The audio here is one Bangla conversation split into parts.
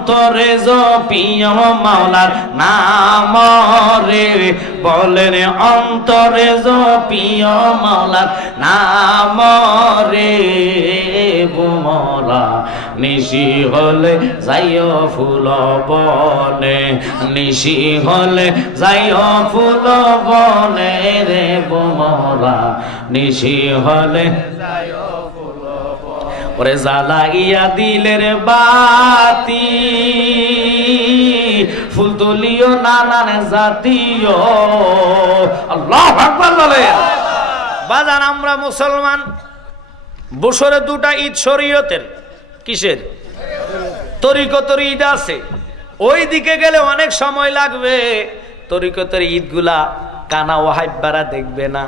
অন্তরে জপিও মাওলার নাম রে, বলেন অন্তরে জপিও মাওলার নাম রে, বুমরা নিশি হলে যাইও ফুল বনে, নিশি হলে যাইও ফুল বনে রে, বুমরা নিশি হলে যাইও ফুল বনে। ওরে জ্বালাইয়া দিলের বাতি ফুল তুলিও নানান জাতীয়। আল্লাহু আকবার বলে। বাজান আমরা মুসলমান, বছরে দুটা ঈদ শরীয়তের। কিসের? তরিকতের ঈদ আছে, ওই দিকে গেলে অনেক সময় লাগবে। তরিকতের ঈদগুলা কানা ওয়াহাইবারা দেখবে না,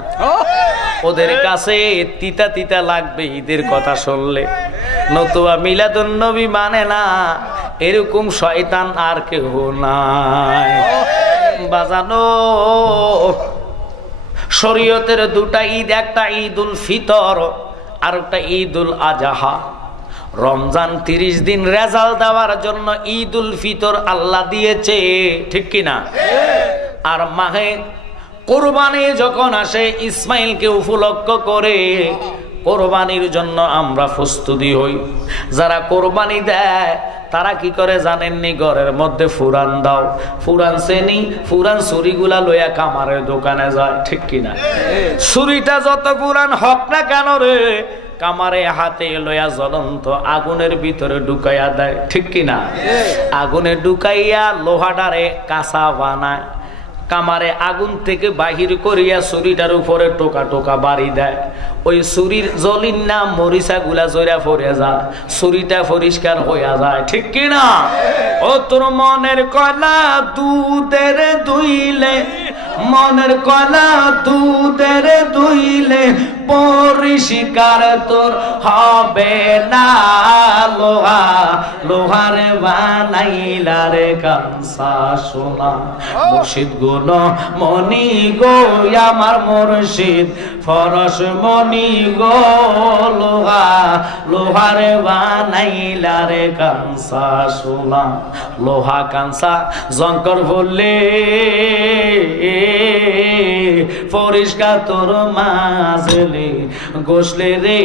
ওদের কাছে তিতা তিতা লাগবে ঈদের কথা শুনলে। নতুবা মিলাদুন নবী মানে না, এরকম শয়তান আর কেউ নাই। বাজানো শরীয়তের দুটা ঈদ, একটা ঈদুল ফিতর আর একটা ঈদুল আজহা। রমজান 30 দিন রেজাল্ট দেওয়ার জন্য ঈদুল ফিতর আল্লাহ দিয়েছে, ঠিক কিনা? আর মাহে কোরবানি যখন আসে, ইসমাইলকে উপলক্ষ করে কোরবানির জন্য আমরা প্রস্তুতি হই। যারা কোরবানি দেয় তারা কি করে জানেননি? ঘরের মধ্যে ফুরান দাও, ফুরান চেনি, ফুরান ছুরিগুলা লইয়া কামারের দোকানে যায়, ঠিক কিনা? ছুরিটা যত পুরান হক না কেন রে, কামারে হাতে লইয়া জ্বলন্ত আগুনের ভিতরে ঢুকাইয়া দেয়, ঠিক কিনা? আগুনে ঢুকাইয়া লোহাটারে কাঁচা বানায়, কামারে আগুন থেকে বাহির করিয়া ছুরিটার উপরে টোকা টোকা বাড়ি দেয়। ওই ছুরির জলির নাম মরিচা গুলা জয়রা পড়ে যায়, ছুরিটা পরিষ্কার হইয়া যায়, ঠিক কিনা? ও তোর মনের কয়লা দুধের দুইলে, মনের কয়লা দুধের দুইলে পরিষ্কার তোর হবে না। লোহা লোহার বানাইলা রে কাঁচা সোনা। মুর্শিদ গুণ মনি গো আমার মুর্শিদ ফরস মনি গো, লোহা লোহার বানাইলা রে কাঁচা সোনা। লোহা কাঁচা জঙ্কর বললে পরিষ্কার তোর মাজলে গোসলে রে।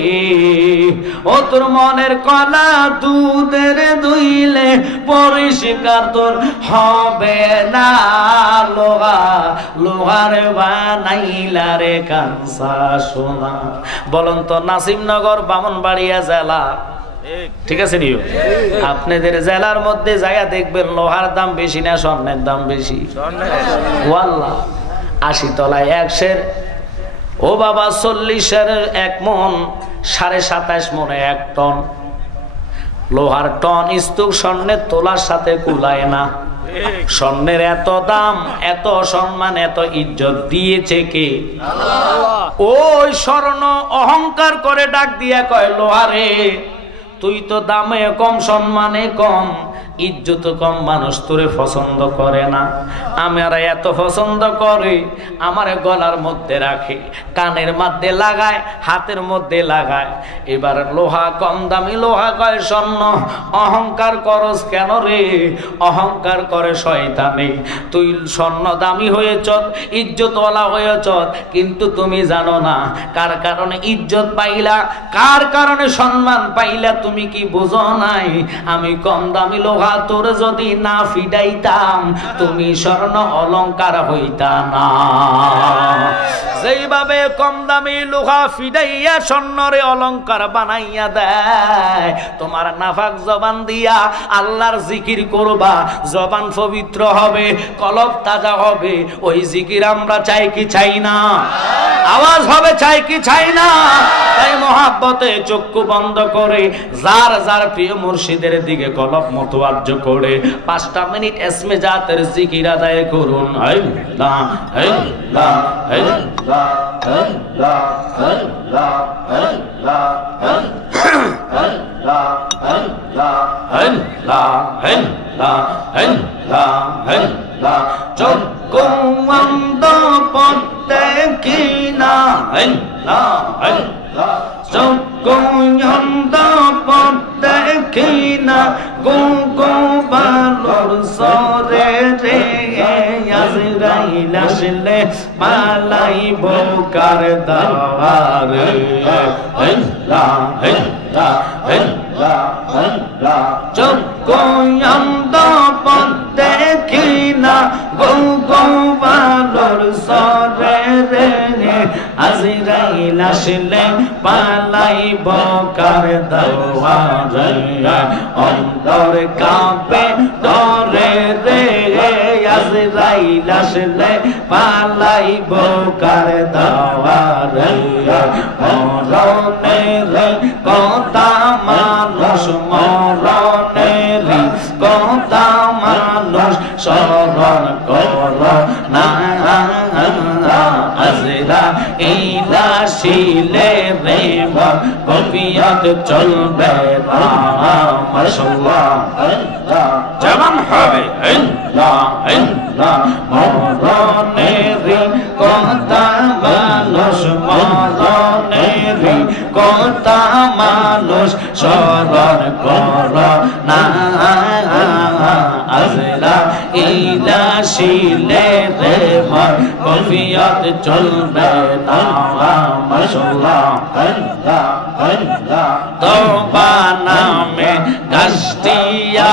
ও তোর মনের কলা দুধের দুইলে পরিষ্কার তোর হবে না। লোহা লোহার বানাইলা রে কাঁচা সোনা। বলুন তো নাসিমনগর ব্রাহ্মণবাড়িয়া জেলা, ঠিক আছে নিও, আপনাদের জেলার মধ্যে জায়গা দেখবেন লোহার দাম বেশি না স্বর্ণের দাম বেশি? ওয়াল্লাহ 80 তলায় 100, ও বাবা 40-এর 1 মন, 27.5 মনে 1 টন। লোহার টন স্তূপ স্বর্ণের তোলার সাথে কুলায় না। স্বর্ণের এত দাম, এত সম্মান, এত ইজ্জত দিয়েছে কে? আল্লাহ। ওই স্বর্ণ অহংকার করে ডাক দিয়া কয়, লোহারে তুই তো দামে কম, সম্মানে কম, ইজ্জত কম, মানুষ তোরে পছন্দ করে না। আমরা এত পছন্দ করে, আমার গলার মধ্যে রাখে, কানের মধ্যে লাগায়, হাতের মধ্যে লাগায়। এবার লোহা কম দামি, লোহা কয় স্বর্ণ। অহংকার করস কেন রে? অহংকার করে শয়তানে। তুই স্বর্ণ দামি হয়েছ, ইজ্জতওয়ালা হয়েছ, কিন্তু তুমি জানো না কার কারণে ইজ্জত পাইলা, কার কারণে সম্মান পাইলা। তুমি কি বুঝো নাই? আমি কম দামি লোহা তোর যদি না ফিডাইতাম, তুমি স্বর্ণ অলংকার হইতা না। যেইভাবে কম দামি লোহা ফিডাইয়া স্বর্ণরে অলংকার বানাইয়া দেয়, তোমার নাফাক জবান দিয়া আল্লাহর জিকির করবা, জবান পবিত্র হবে, কলব তাজা হবে। ওই জিকির আমরা চাই কি চাই না? আওয়াজ হবে চাই কি চাই না? তাই মহাব্বতে চক্ষু বন্ধ করে যার যার প্রিয় মুর্শিদের দিকে কলব মতওয়াজ্জ করে 5টা মিনিট এসমে জাতের জিকির আদায় করুন। আল্লাহ আল্লাহ আল্লাহ আল্লাহ আল্লাহ আল্লাহ আল্লাহ আল্লাহ আল্লাহ আল্লাহ আল্লাহ আল্লাহ। চক্ষু বন্ধ পড়তে কিনা আল্লাহ আল্লাহ চক্ষুয়ন্ত দেখি না গো গো বালর সরে রে আজরাইল আসলে পালাইব কার দাওয়ারে চক্ষুয়ন্ত দেখি না গো গো বালর সরে রে আজরাইল আসলে পালাইব কার দাওয়ারে অন্তর কাঁপে ডরে রে আজরাইল আসলে পালাইব কার দাওয়ারে মরণের কথা মানুষ মরণের কথা মানুষ স্মরণ কর না আজরাইল আসিলে রে কবিয়ত চলবে না মাশাআল্লাহ যেমন হবে মরণের কথা মানুষ মরণের কথা মানুষ স্মরণ কর না আজরাইল আসিলে রে কবিয়ত চলবে না মাশাআল্লাহ তওবা নামে গাছটি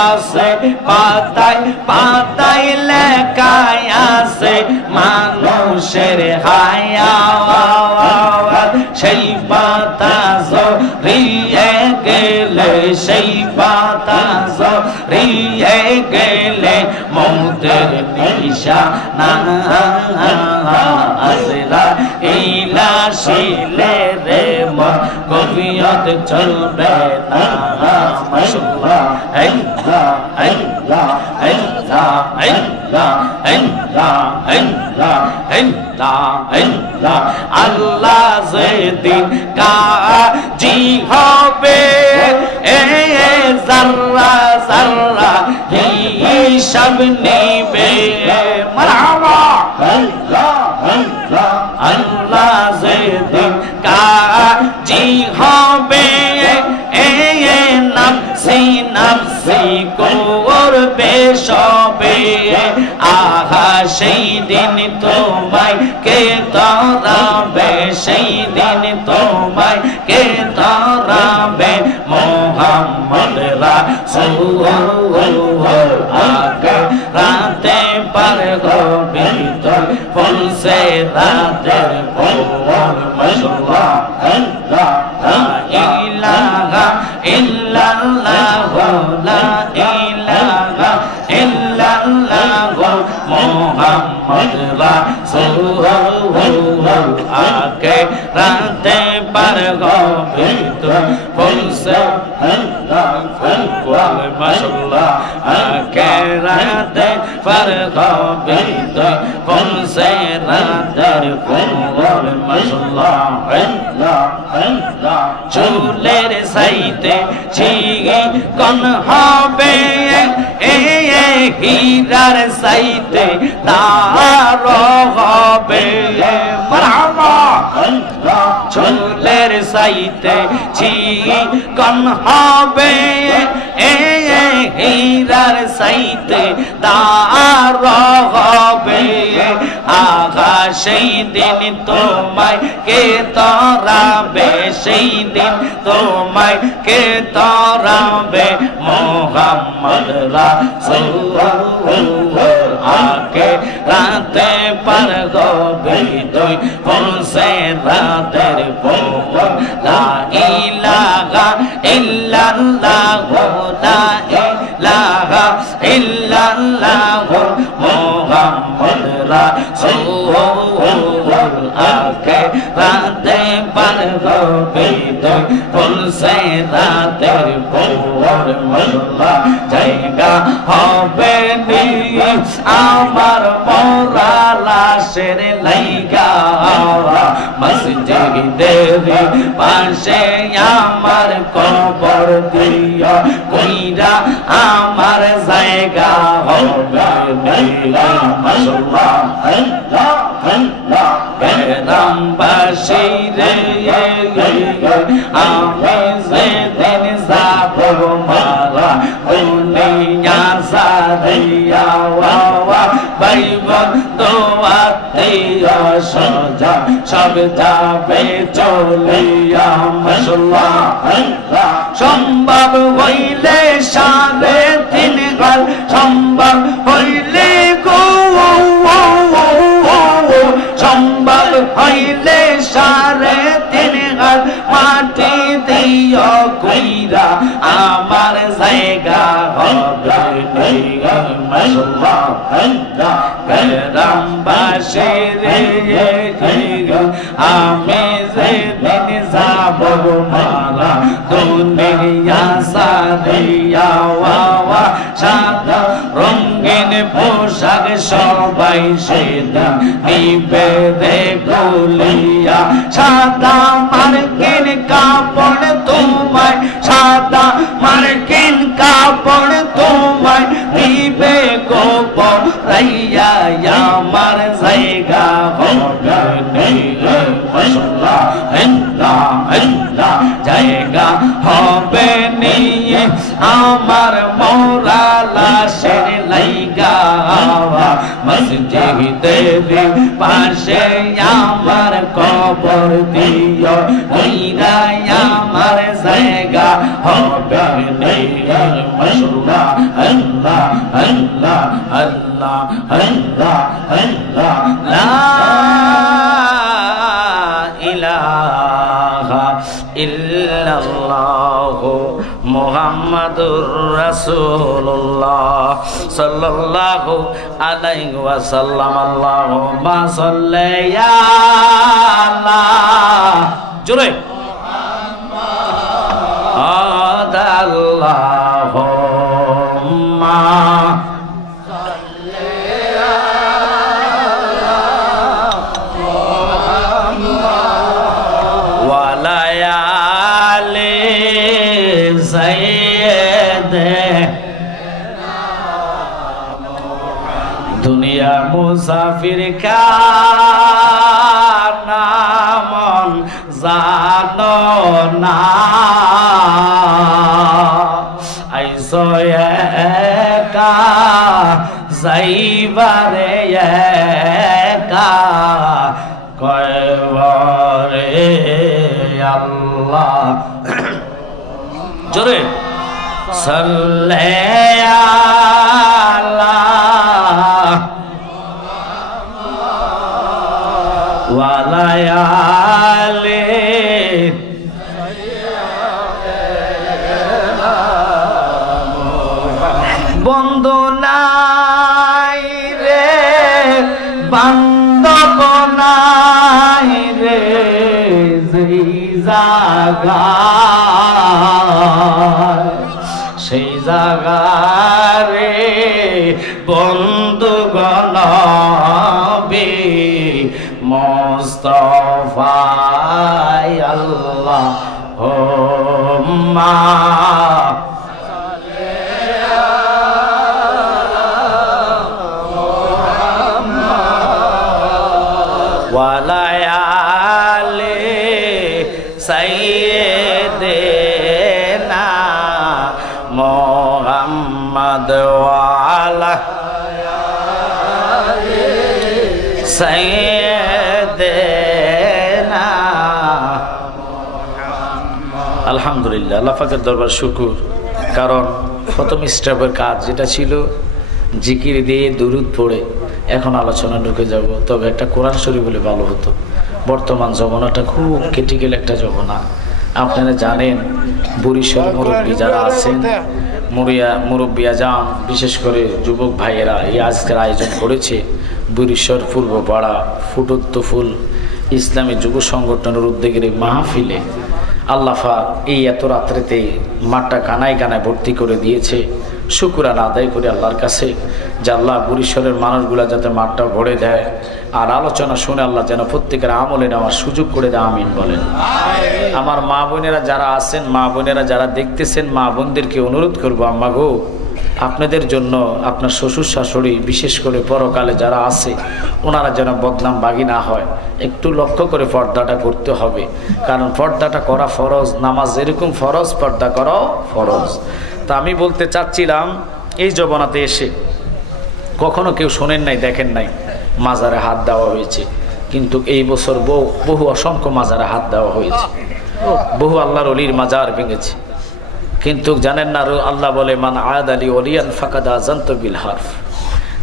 আছে পাতায় পাতায় লেখায় আছে মানুষের হায়াত সেই পাতা জড়িয়ে গেলে সেই পাতা জড়িয়ে গেলে মৌতের নিশানা আজরাইল আসিলে রে কবিয়ত চলবে না মাশাআল্লাহ আল্লাহ যেদিন কাজী হবে যারা যারা হিসাব নিবে মারহাবা আল্লাহ যেদিন কাজী হবে নাফসি নাফসি করবে সবে আহা সেই দিন তোমায় কে তাড়াবে সেই দিন তোমায় কে তাড়াবে মোহাম্মদ রাসূল আগে রাতে পার হবে তো ফুলসে রাতের পর মাশাআল্লাহ লা ইলাহা ইল্লাল্লাহ লা ইলাহা ইল্লাল্লাহ মুহাম্মদ রাসূল আগে রাতে পার হবে তো ফুলসে মাশাআল্লাহ আগে রাতে পার হবে তো ফুলসে রাতের পর মাশাআল্লাহ চুলের সাইতে চিকন হবে হীরার সাইতে তার হবে মারহাবা চুলের সাইতে চিকন হবে হীরার সাইতে তার হবে আগা সেই দিন তোমায় কে তাড়াবে সেই দিন তোমায় কে তাড়াবে মোহাম্মদ রাসূল আগে রাতে পার হবে তুই ফুলসে রাতের পর লা ইলাহা ইল্লাল্লাহ লা ইলাহা ইল্লাল্লাহ মুহাম্মদ রাসূল আগে রাতে পার হবে তুই ফুলসে রাতের পর মাশাআল্লাহ জায়গা হবে নি আমার মরা লাশের লাইগা মসজিদের পাশে আমার কবর দিয়া কইরা আমার জায়গা হবে মাশাআল্লাহ গ্রামবাসী রে আমি যেদিন যাব মারা দুনিয়া সারিয়া ভাই বন্ধু আত্মীয় স্বজন সব যাবে চলিয়া মাশাআল্লাহ সম্ভব হইলে 3.5 গাল সম্ভব হইলে গো সম্ভব হইলে 3.5 গাল মাটি দিও কইরা আমার জায়গা হবে মাশাআল্লাহ গ্রামবাসী রে আমি যেদিন যাব মারা দুনিয়া সারিয়া সাদা রঙিন পোশাক সবাই সেটা নিবে রে গলিয়া সাদা মার্কিন কাপড় তোমায় সাদা মার্কিন কাপড় তোমায় নিবে গোপন রাইয়া আমার জায়গা হবে জায়গা হবে নিয়ে আমার মোরা লাশের লাইগা মসজিদের পাশে আমার কবর দিও কইরা আমার জায়গা হবে নিয়ে মাশাআল্লাহ আল্লাহ আল্লাহ আল্লাহ আল্লাহ আল্লাহ লা ইলাহা ইল্লাল্লাহ মুহাম্মাদুর রাসূলুল্লাহ সাল্লাল্লাহু আলাইহি ওয়াসাল্লাম আল্লাহুম্মা সাল্লি আলা জোরে মুহাম্মাদ আল্লাহুম্মা দুনিয়া মুসাফির का नाम জানো না আইসো একা যাইবারে একা কয়বারে আল্লাহ জোরে সাল্লাল্লাহু ওয়ালায়ালে বন্ধু নাই রে বান্ধব নাই রে যেই জায়গা সেই জায়গারে বন্ধুগণ মুস্তাফা আল্লাহ হুম্মা ওয়ালায়ালে সাইয়্যিদিনা মুহাম্মদ ওয়ালা সাইয়্যিদিনা আলহামদুলিল্লাহ আল্লাহ পাকের দরবার শুকর কারণ প্রথম স্টেপের কাজ যেটা ছিল জিকির দিয়ে দুরুদ পড়ে এখন আলোচনা ঢুকে যাব তবে একটা কোরআন শরীফ বলে ভালো হতো বর্তমান জমানাটা খুব ক্রিটিক্যাল একটা জমানা আপনারা জানেন বরিশাল মুরব্বী যারা আছেন মুরব্বী আজাম বিশেষ করে যুবক ভাইয়েরা এই আজকের আয়োজন করেছে বরিশাল পূর্বপাড়া ফুটন্ত ফুল ইসলামী যুব সংগঠনের উদ্যোগের মাহফিলে আল্লাহ পাক এই এত রাত্রেতে মাঠটা কানায় কানায় ভর্তি করে দিয়েছে শুকরানা আদায় করে আল্লাহর কাছে যে আল্লাহ বরিশালের মানুষগুলা যাতে মাঠটা ভরে দেয় আর আলোচনা শুনে আল্লাহ যেন প্রত্যেকের আমলে নেওয়ার সুযোগ করে দেয় আমিন বলেন আমার মা বোনেরা যারা আছেন মা বোনেরা যারা দেখতেছেন মা বোনদেরকে অনুরোধ করবো আম্মা গো আপনাদের জন্য আপনার শ্বশুর শাশুড়ি বিশেষ করে পরকালে যারা আছে ওনারা যেন বদনাম বাগি না হয়, একটু লক্ষ্য করে পর্দাটা করতে হবে। কারণ পর্দাটা করা ফরজ, নামাজ যেরকম ফরজ পর্দা করাও ফরজ। তা আমি বলতে চাচ্ছিলাম, এই জমানাতে এসে কখনো কেউ শোনেন নাই, দেখেন নাই মাজারে হাত দেওয়া হয়েছে, কিন্তু এই বছর বহু অসংখ্য মাজারে হাত দেওয়া হয়েছে, বহু আল্লাহর ওলির মাজার ভেঙেছে। কিন্তু জানেন না, আল্লাহ বলে মান আদ আলী ওলিয়ান ফাকাদ আযানতু বিল হারফ,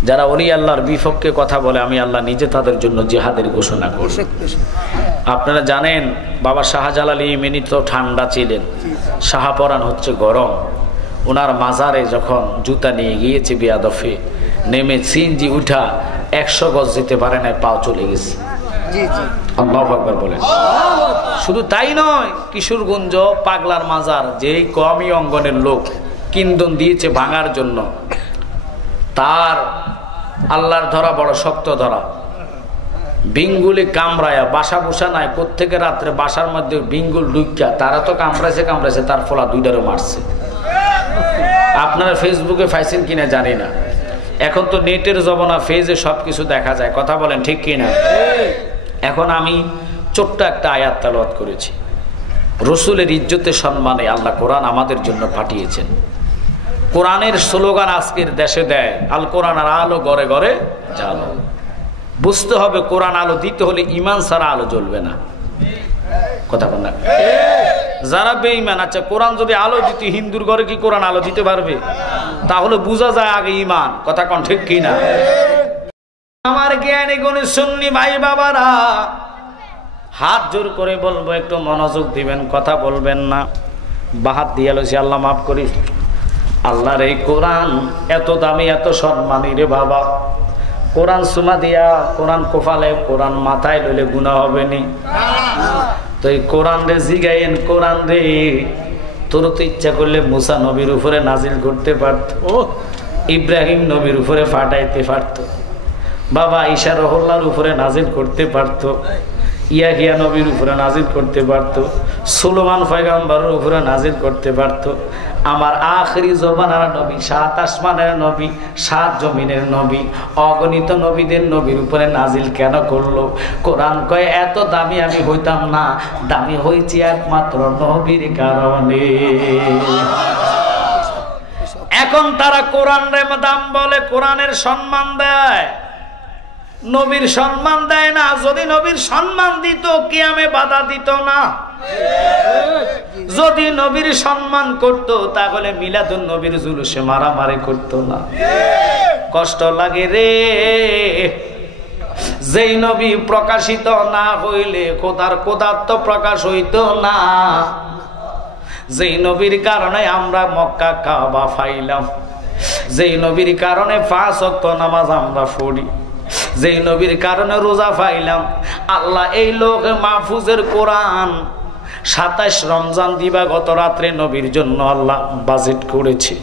যারা ওলি আল্লাহর বিপক্ষে কথা বলে আমি আল্লাহ নিজে তাদের জন্য জিহাদের ঘোষণা করি। আপনারা জানেন বাবা শাহজালাল ইমানি তো ঠান্ডা ছিলেন, শাহপরান হচ্ছে গরম। ওনার মাজারে যখন জুতা নিয়ে গিয়েছে বিয়াদফে, নেমে সিনজি উঠা 100 গজ যেতে পারে না, পাও চলে গেছে। আল্লাহু আকবার বলেন। শুধু তাই নয়, কিশোরগঞ্জ পাগলার মাজার যেই কওমি অঙ্গনের লোক কিন্দন দিয়েছে ভাঙার জন্য, তার আল্লাহর ধরা বড় শক্ত ধরা, বিঙ্গুলি কামড়ায়া বাসা বসা নাই, কোত্থেকে রাত্রে বাসার মধ্যে বিঙ্গুল ঢুকিয়া তারা তো কামড়াইছে, তার ফলা 2টারও মারছে। আপনারা ফেসবুকে পাইছেন কিনা জানি না, এখন তো নেটের জমানা, ফেজে সবকিছু দেখা যায়, কথা বলেন ঠিক কিনা? এখন আমি ছোট্ট একটা আয়াত তেলাওয়াত করেছি। রসুলের ইজ্জতে সম্মানে আল্লাহ কোরআন আমাদের জন্য পাঠিয়েছেন। কোরআনের স্লোগান আজকের দেশে দেয়, আল কোরআন আর আলো ঘরে ঘরে জ্বালো। বুঝতে হবে কোরআন আলো দিতে হলে ইমান ছাড়া আলো জ্বলবে না, কথা বল না। যারা বেঈমান, আচ্ছা কোরআন যদি আলো দিতে হিন্দুর ঘরে কি কোরআন আলো দিতে পারবে? তাহলে বোঝা যায় আগে ইমান, কথা কোন ঠিক কিনা? আমার জ্ঞানী গুণী সুন্নি ভাই বাবারা, হাত জোর করে বলবো একটু মনোযোগ দিবেন, কথা বলবেন না। বাহাত দিয়ে লইছি, আল্লাহ মাফ করিস। আল্লাহর এই কোরআন এত দামি, এত সম্মানী রে বাবা। কোরআন সুমা দিয়া, কোরআন কোফালে, কোরআন মাথায় লইলে গুনাহ হবে নি? তো এই কোরআন রে জিগাইন, কোরআন রে তোর তো ইচ্ছা করলে মুসা নবীর উপরে নাজিল করতে পারত, ইব্রাহিম নবীর উপরে ফাটাইতে পারত, বাবা ঈসা রহুল্লাহর উপরে নাজিল করতে পারত, ইয়াহিয়া নবীর উপরে নাজিল করতে পারত, সুলেমান পয়গম্বরের উপরে নাজিল করতে পারত। আমার আখরি জমানার নবী, 7 আসমানের নবী, 7 জমিনের নবী, অগণিত নবীদের নবীর উপরে নাজিল কেন করলো? কোরআন কয় এত দামি আমি হইতাম না, দামি হয়েছি একমাত্র নবীর কারণে। এখন তারা কোরআনের দাম বলে, কোরআনের সম্মান দেয়, নবীর সম্মান দেয় না। যদি নবীর সম্মান দিত কিয়ামে বাধা দিত না। যদি নবীর সম্মান করত তাহলে মিলাদুন নবীর জুলুসে মারামারি করত না। কষ্ট লাগে রে, যেই নবী প্রকাশিত না হইলে খোদার খোদাত্ব প্রকাশ হইত না। যেই নবীর কারণে আমরা মক্কা কাবা পাইলাম, যেই নবীর কারণে 5 ওয়াক্ত নামাজ আমরা পড়ি, যেই নবীর কারণে রোজা পাইলাম। আল্লাহ এই লোক মাহফুজের কোরআন 27 রমজান দিবা গত রাত্রে নবীর জন্য আল্লাহ বাজেট করেছে,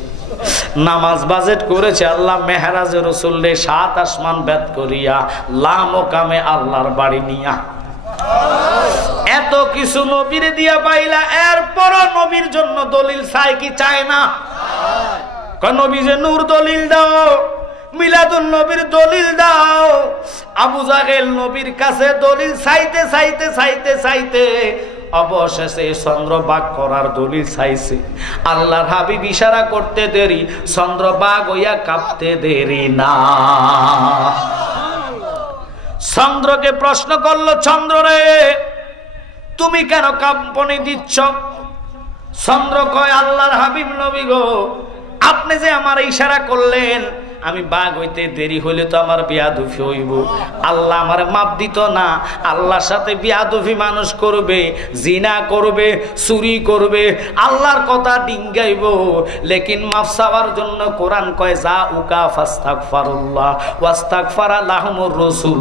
নামাজ বাজেট করেছে। আল্লাহ মেহরাজে রসুলরে 7 আসমান বেদ করিয়া লামকামে আল্লাহর বাড়ি নিয়া এত কিছু নবীর দিয়া পাইলা, এরপর নবীর জন্য দলিল চাই কি চায় না? নবী যে নূর দলিল দাও, মিলাদুন নবীর দলিল দাও। আবু জাহেল নবীর কাছে দলিল চাইতে চাইতে চাইতে চাইতে অবশেষে চন্দ্রবাগ করার দলিল চাইছে। আল্লাহর হাবিব ইশারা করতে দেরি, চন্দ্রবাগ হইয়া কাঁপতে দেরি না। চন্দ্রকে প্রশ্ন করলো, চন্দ্র রে তুমি কেন কাঁপনি দিচ্ছ? চন্দ্র কয়, আল্লাহর হাবিব নবী গো, আপনি যে আমার ইশারা করলেন, আমি বাঘ হইতে দেরি হইলে তো আমার বিয়াদুফি হইব, আল্লাহ আমার মাপ দিত না। আল্লাহর সাথে বিয়াদুফি মানুষ করবে, জিনা করবে, চুরি করবে, আল্লাহর কথা ডিঙ্গাইব। লেকিন মাফ চাওয়ার জন্য কোরআন কয় যা উকা ফাস্তাগফিরুল্লাহ ওয়াস্তাগফারা লাহুমুর রাসূল।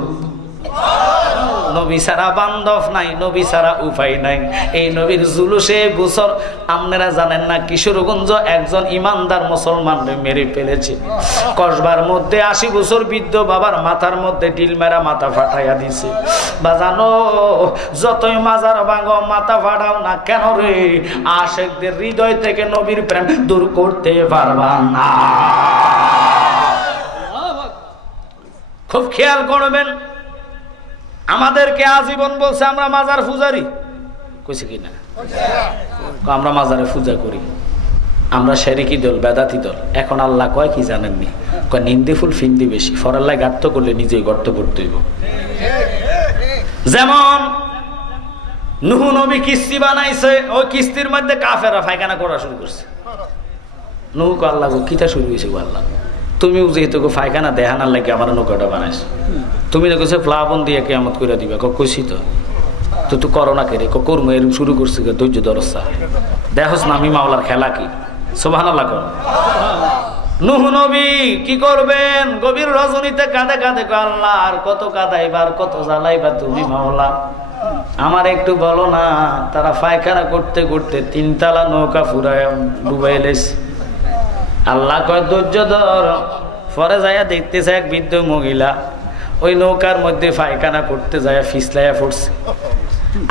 নবী ছাড়া বান্ধব নাই, নবী ছাড়া উপায় নাই। এই নবীর জুলুসে বছর আপনারা জানেন না, কিশোরগঞ্জ একজন ইমানদার মুসলমান মেরে ফেলেছে। কসবার মধ্যে 80 বছর বৃদ্ধ বাবার মাথার মধ্যে ডিল মেরা মাথা ফাটাইয়া দিছে। বাজানো যতই মাজার ভাঙো মাথা ফাটাও না কেন রে, আশেকদের হৃদয় থেকে নবীর প্রেম দূর করতে পারবা না। খুব খেয়াল করবেন, আমাদেরকে আজীবন বলছে আমরা মাজার পূজারি, কইছে কিনা? আমরা মাজারে পূজা করি, আমরা শেরিকি দল, বেদাতি দল। এখন আল্লাহ কয় কি জানেননি? কয় নিন্দে ফুল ফিন্দি বেশি, ফরাল্লাহ গর্ত করলে নিজেই গর্ত করতে হইব। যেমন নূহ নবী কিস্তি বানাইছে, ওই কিস্তির মধ্যে কাফেররা পায়খানা করা শুরু করছে। নূহ কয় আল্লাহ গো কিতা শুরু হয়েছে গো আল্লাহ, তুমি যেহেতু পায়খানা দেখানোর লাগে আমার নৌকাটা বানাইছো, তুমি না কইছো প্লাবন দিয়ে কিয়ামত করে দিবে। কইছি তো তুই করো না কেরে, কর্ম এরকম শুরু করছি, ধৈর্য দরসা দেখোস না আমি মাওলার খেলা কি। সুবহানাল্লাহ। নূহ নবী কি করবেন, গভীর রজনীতে কাঁদে কাঁদে আল্লাহ আর কত কাঁদাইবার, কত জ্বালাইবা তুমি মাওলা, আমার একটু বলো না। তারা পায়খানা করতে করতে 3 তলা নৌকা ফুরায় ডুবাই লেছে। আল্লাহ কয় ধৈর্য ধর। পরে যাইয়া দেখতেছে এক বৃদ্ধ মহিলা ওই নৌকার মধ্যে পায়খানা করতে যায় ফিসলাইয়া পড়ছে।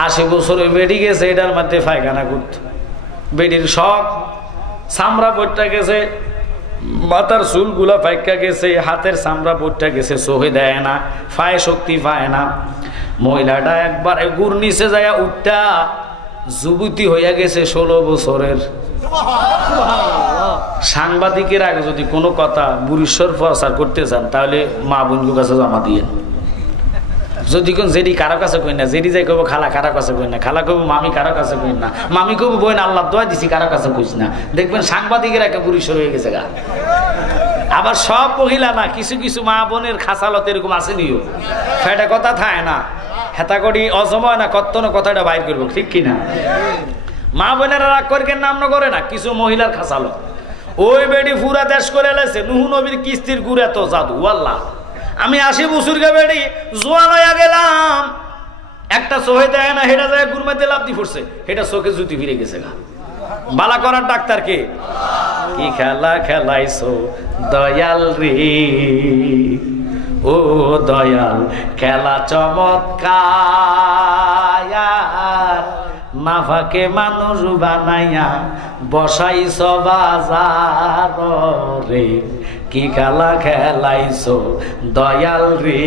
80 বছর ওই বেড়ি গেছে, এটার মধ্যে পায়খানা করতে। বেডির সব চামড়া পড়টা গেছে, মাথার চুলগুলা পাইকা গেছে, হাতের চামড়া পড়টা গেছে, চোখে দেয় না, পায়ে শক্তি পায় না। মহিলাটা একবার গুড় নিচে যায় উঠটা যুবতী হইয়া গেছে 16 বছরের। সাংবাদিকের আগে যদি কোনো কথা বুড়িশ্বর প্রচার করতে চান তাহলে মা বোনগুলোর কাছে জমা দিয়ে, যদি কোন জেডি কারো কাছে কই না, জেডি যাই কব খালা কারো কাছে কই না, খালা কব মামি কারো কাছে কই না, মামি কব বোন আল্লাহ দোয়া দিছি কারো কাছে কইস না। দেখবেন সাংবাদিকের একে বুড়িশ্বর হয়ে গেছে গা। আবার সব মহিলা না, কিছু কিছু মা বোনের খাসালত এরকম আসেনিও, সেটা কথা থাকে না, হেতা করি অজময় না কত কথাটা বাইর করবো, ঠিক কিনা? মা বোনেরা রাগ করে নাম না করে না, কিছু মহিলার খাসালত। ওই বেডি পুরা দেশ করে এলেছে নূহ নবীর কিস্তির গুড় এত জাদু। আল্লাহ, আমি 80 বছর গে বেডি জোয়ান হইয়া গেলাম, একটা চোখে দেয় না, হেটা যায় গুড় মধ্যে লাভ দিয়ে পড়ছে, হেটা চোখে জুতি ফিরে গেছে গা। বালা করার ডাক্তার কে? কি খেলা খেলাইছো দয়াল রে, ও দয়াল খেলা চমৎকার, নাফাকে মানুষ বানাইয়া বসাইছ বাজার রে, কি খেলা খেলাইছো দয়াল রে।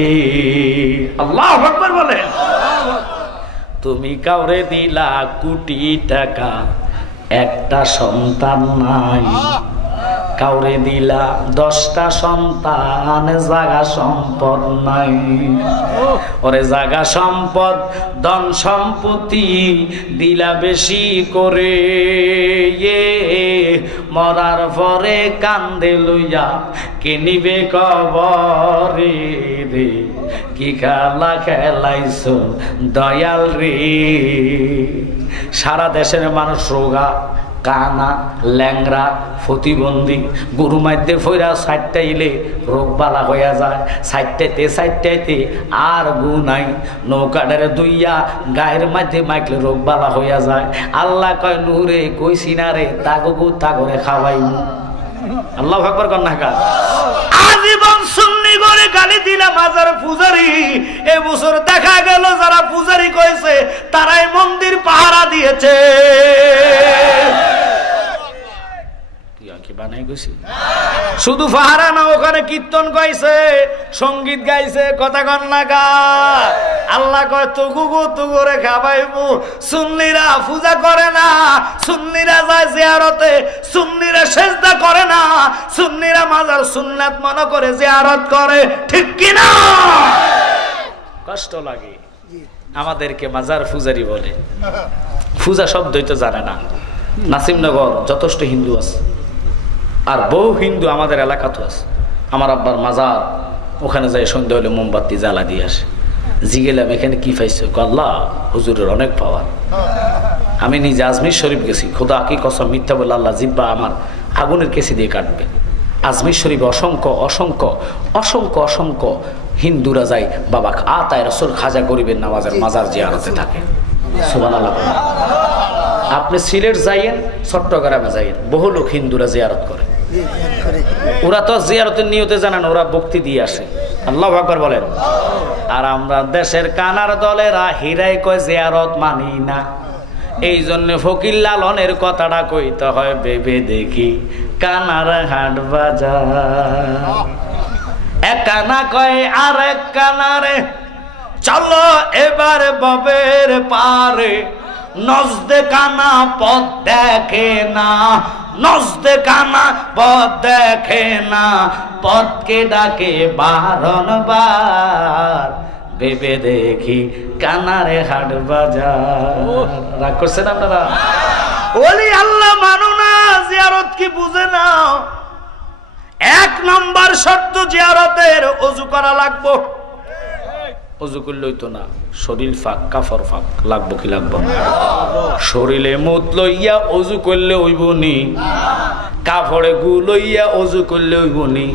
আল্লাহু আকবার বলেন। তুমি কাউরে দিলা কোটি টাকা, একটা সন্তান নাই, কাউরে দিলা 10টা সন্তান, জাগা সম্পদ নাই। ওরে জাগা সম্পদ ধন সম্পত্তি দিলা বেশি করে, মরার পরে কান্দে লইয়া কে নিবে কবরে রে, কি খেলা খেলাইছো দয়াল রে। সারা দেশের মানুষ রোগা, কানা, ল্যাংরা, প্রতিবন্ধী, গরু মাইতে ফইরা 60টা ইলে রোগ বালা হইয়া যায়, 60টাইতে আর গু নাই, নৌকাটারে দুইয়া গায়ের মাঝে মাইকলে রোগ বালা হইয়া যায়। আল্লাহ কয় নূরে কইছি না রে, তাগো তাগরে খাওয়াই। আল্লাহু আকবার কন্যা। আজীবন সুন্নি করে গালি দিলাম মাজার পূজারি, এই বছর দেখা গেল যারা পূজারি কইছে তারাই মন্দির পাহারা দিয়েছে। শুধু পাহারা না, ওখানে কীর্তন গাইছে, সঙ্গীত গাইছে, কথা কন্যা গা। আল্লাহ কয় তুগুরে খাবাইবো। সুন্নিরা পূজা করে না, সুন্নিরা যায় জিয়ারতে, সুন্নিরা সেজদা করে না, সুন্নিরা মাজার সুন্নাত মনে করে জিয়ারত করে, ঠিক কিনা? কষ্ট লাগে আমাদেরকে মাজার পূজারি বলে। পূজা শব্দই তো জানে না। নাসিমনগর যথেষ্ট হিন্দু আছে, আর বহু হিন্দু আমাদের এলাকাতে আছে। আমার আব্বার মাজার, ওখানে যাই সন্ধ্যা হলে মোমবাতি জ্বালা দিয়ে আসে। জিগেলাম এখানে কি পাইছো? আল্লাহ হুজুরের অনেক পাওয়ার। আমি নিজে আজমির শরীফ গেছি, খোদা কি কসম মিথ্যা বলে আল্লাহ জিব্বা আমার আগুনের কেসি দিয়ে কাটবে। আজমির শরীফ অসংখ্য অসংখ্য অসংখ্য অসংখ্য হিন্দুরা যায় বাবা আতায় রসুল খাজা গরিবের নামাজের মাজার জিয়ারতে থাকে। সুবহানাল্লাহ। আপনি সিলেট যাইয়েন, চট্টগ্রামে যাইয়েন, বহু লোক হিন্দুরা জিয়ারত করে। ওরা তো জিয়ারতের নিয়তে জানান, ওরা ভক্তি দিয়ে আসে। আল্লাহু আকবার বলেন। আর আমরা দেশের কানার দলেরা হিরাই কয় জিয়ারত মানি না। এই জন্য ফকির লালনের কথাটা কইতে হয় ভেবে দেখি কানার হাট বাজার। এক কানা কয় আর এক কানারে চলো এবার ববের পারে, নজদে কানা পথ দেখে না, নজদে কানা পথ দেখে না, পথকে ডাকে বারংবার, ভেবে দেখি কানারে হাট বাজার। রাগ করছেন আপনারা? ওলি আল্লাহ মানো না, জিয়ারত কি বুঝে না? 1 নম্বর শর্ত জিয়ারতের ওযু করা লাগবো। ওযু করলেই তো না, শরীর ফাঁক কাফর ফাঁক লাগবো কি লাগবো? শরীরে মুত লইয়া ওযু করলে হইব নি? কাপড়ে গু লইয়া ওযু করলে হইব নি?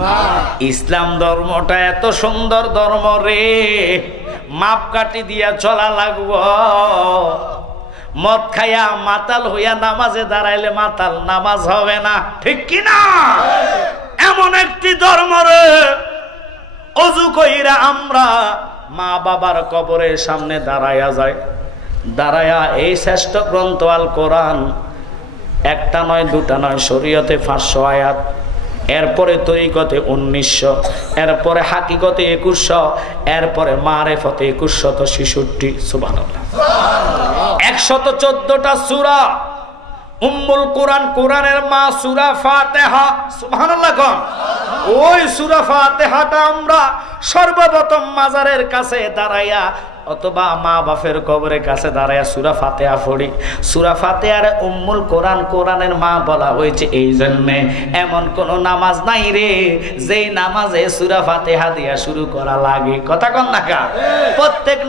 ইসলাম ধর্মটা এত সুন্দর ধর্ম রে, মাপকাঠি দিয়া চলা লাগবো। মদ খাইয়া মাতাল হইয়া নামাজে দাঁড়াইলে মাতাল নামাজ হবে না, ঠিক কি না? এমন একটি ধর্ম রে, ওযু কইরা আমরা মা বাবার কবরের সামনে দাঁড়াইয়া যায়, দাঁড়াইয়া এই শ্রেষ্ঠ গ্রন্থ আল কোরআন, একটা নয় দুটা নয়, শরীয়তে 500 আয়াত, এরপরে তরিকতে 1900, এরপরে হাকিকতে 2100, এরপরে মারেফতে 2166। সুবহানাল্লাহ। 114টা সূরা, উম্মুল কোরআন, কোরআনের মা সূরা ফাতিহা। সুবহানাল্লাহ। ওই সূরা ফাতিহাটা আমরা সর্বপ্রথম মাজারের কাছে দাঁড়াইয়া অথবা মা বাপের কবরের কাছে দাঁড়াইয়া সূরা ফাতিহা পড়ি। সূরা ফাতিহার উম্মুল কোরআন, কোরআনের মা বলা হয়েছে এই জন্যে, এমন কোন নামাজ নাই রে যেই নামাজে সূরা ফাতিহা দিয়া শুরু করা লাগে। কথা কন না কা? প্রত্যেক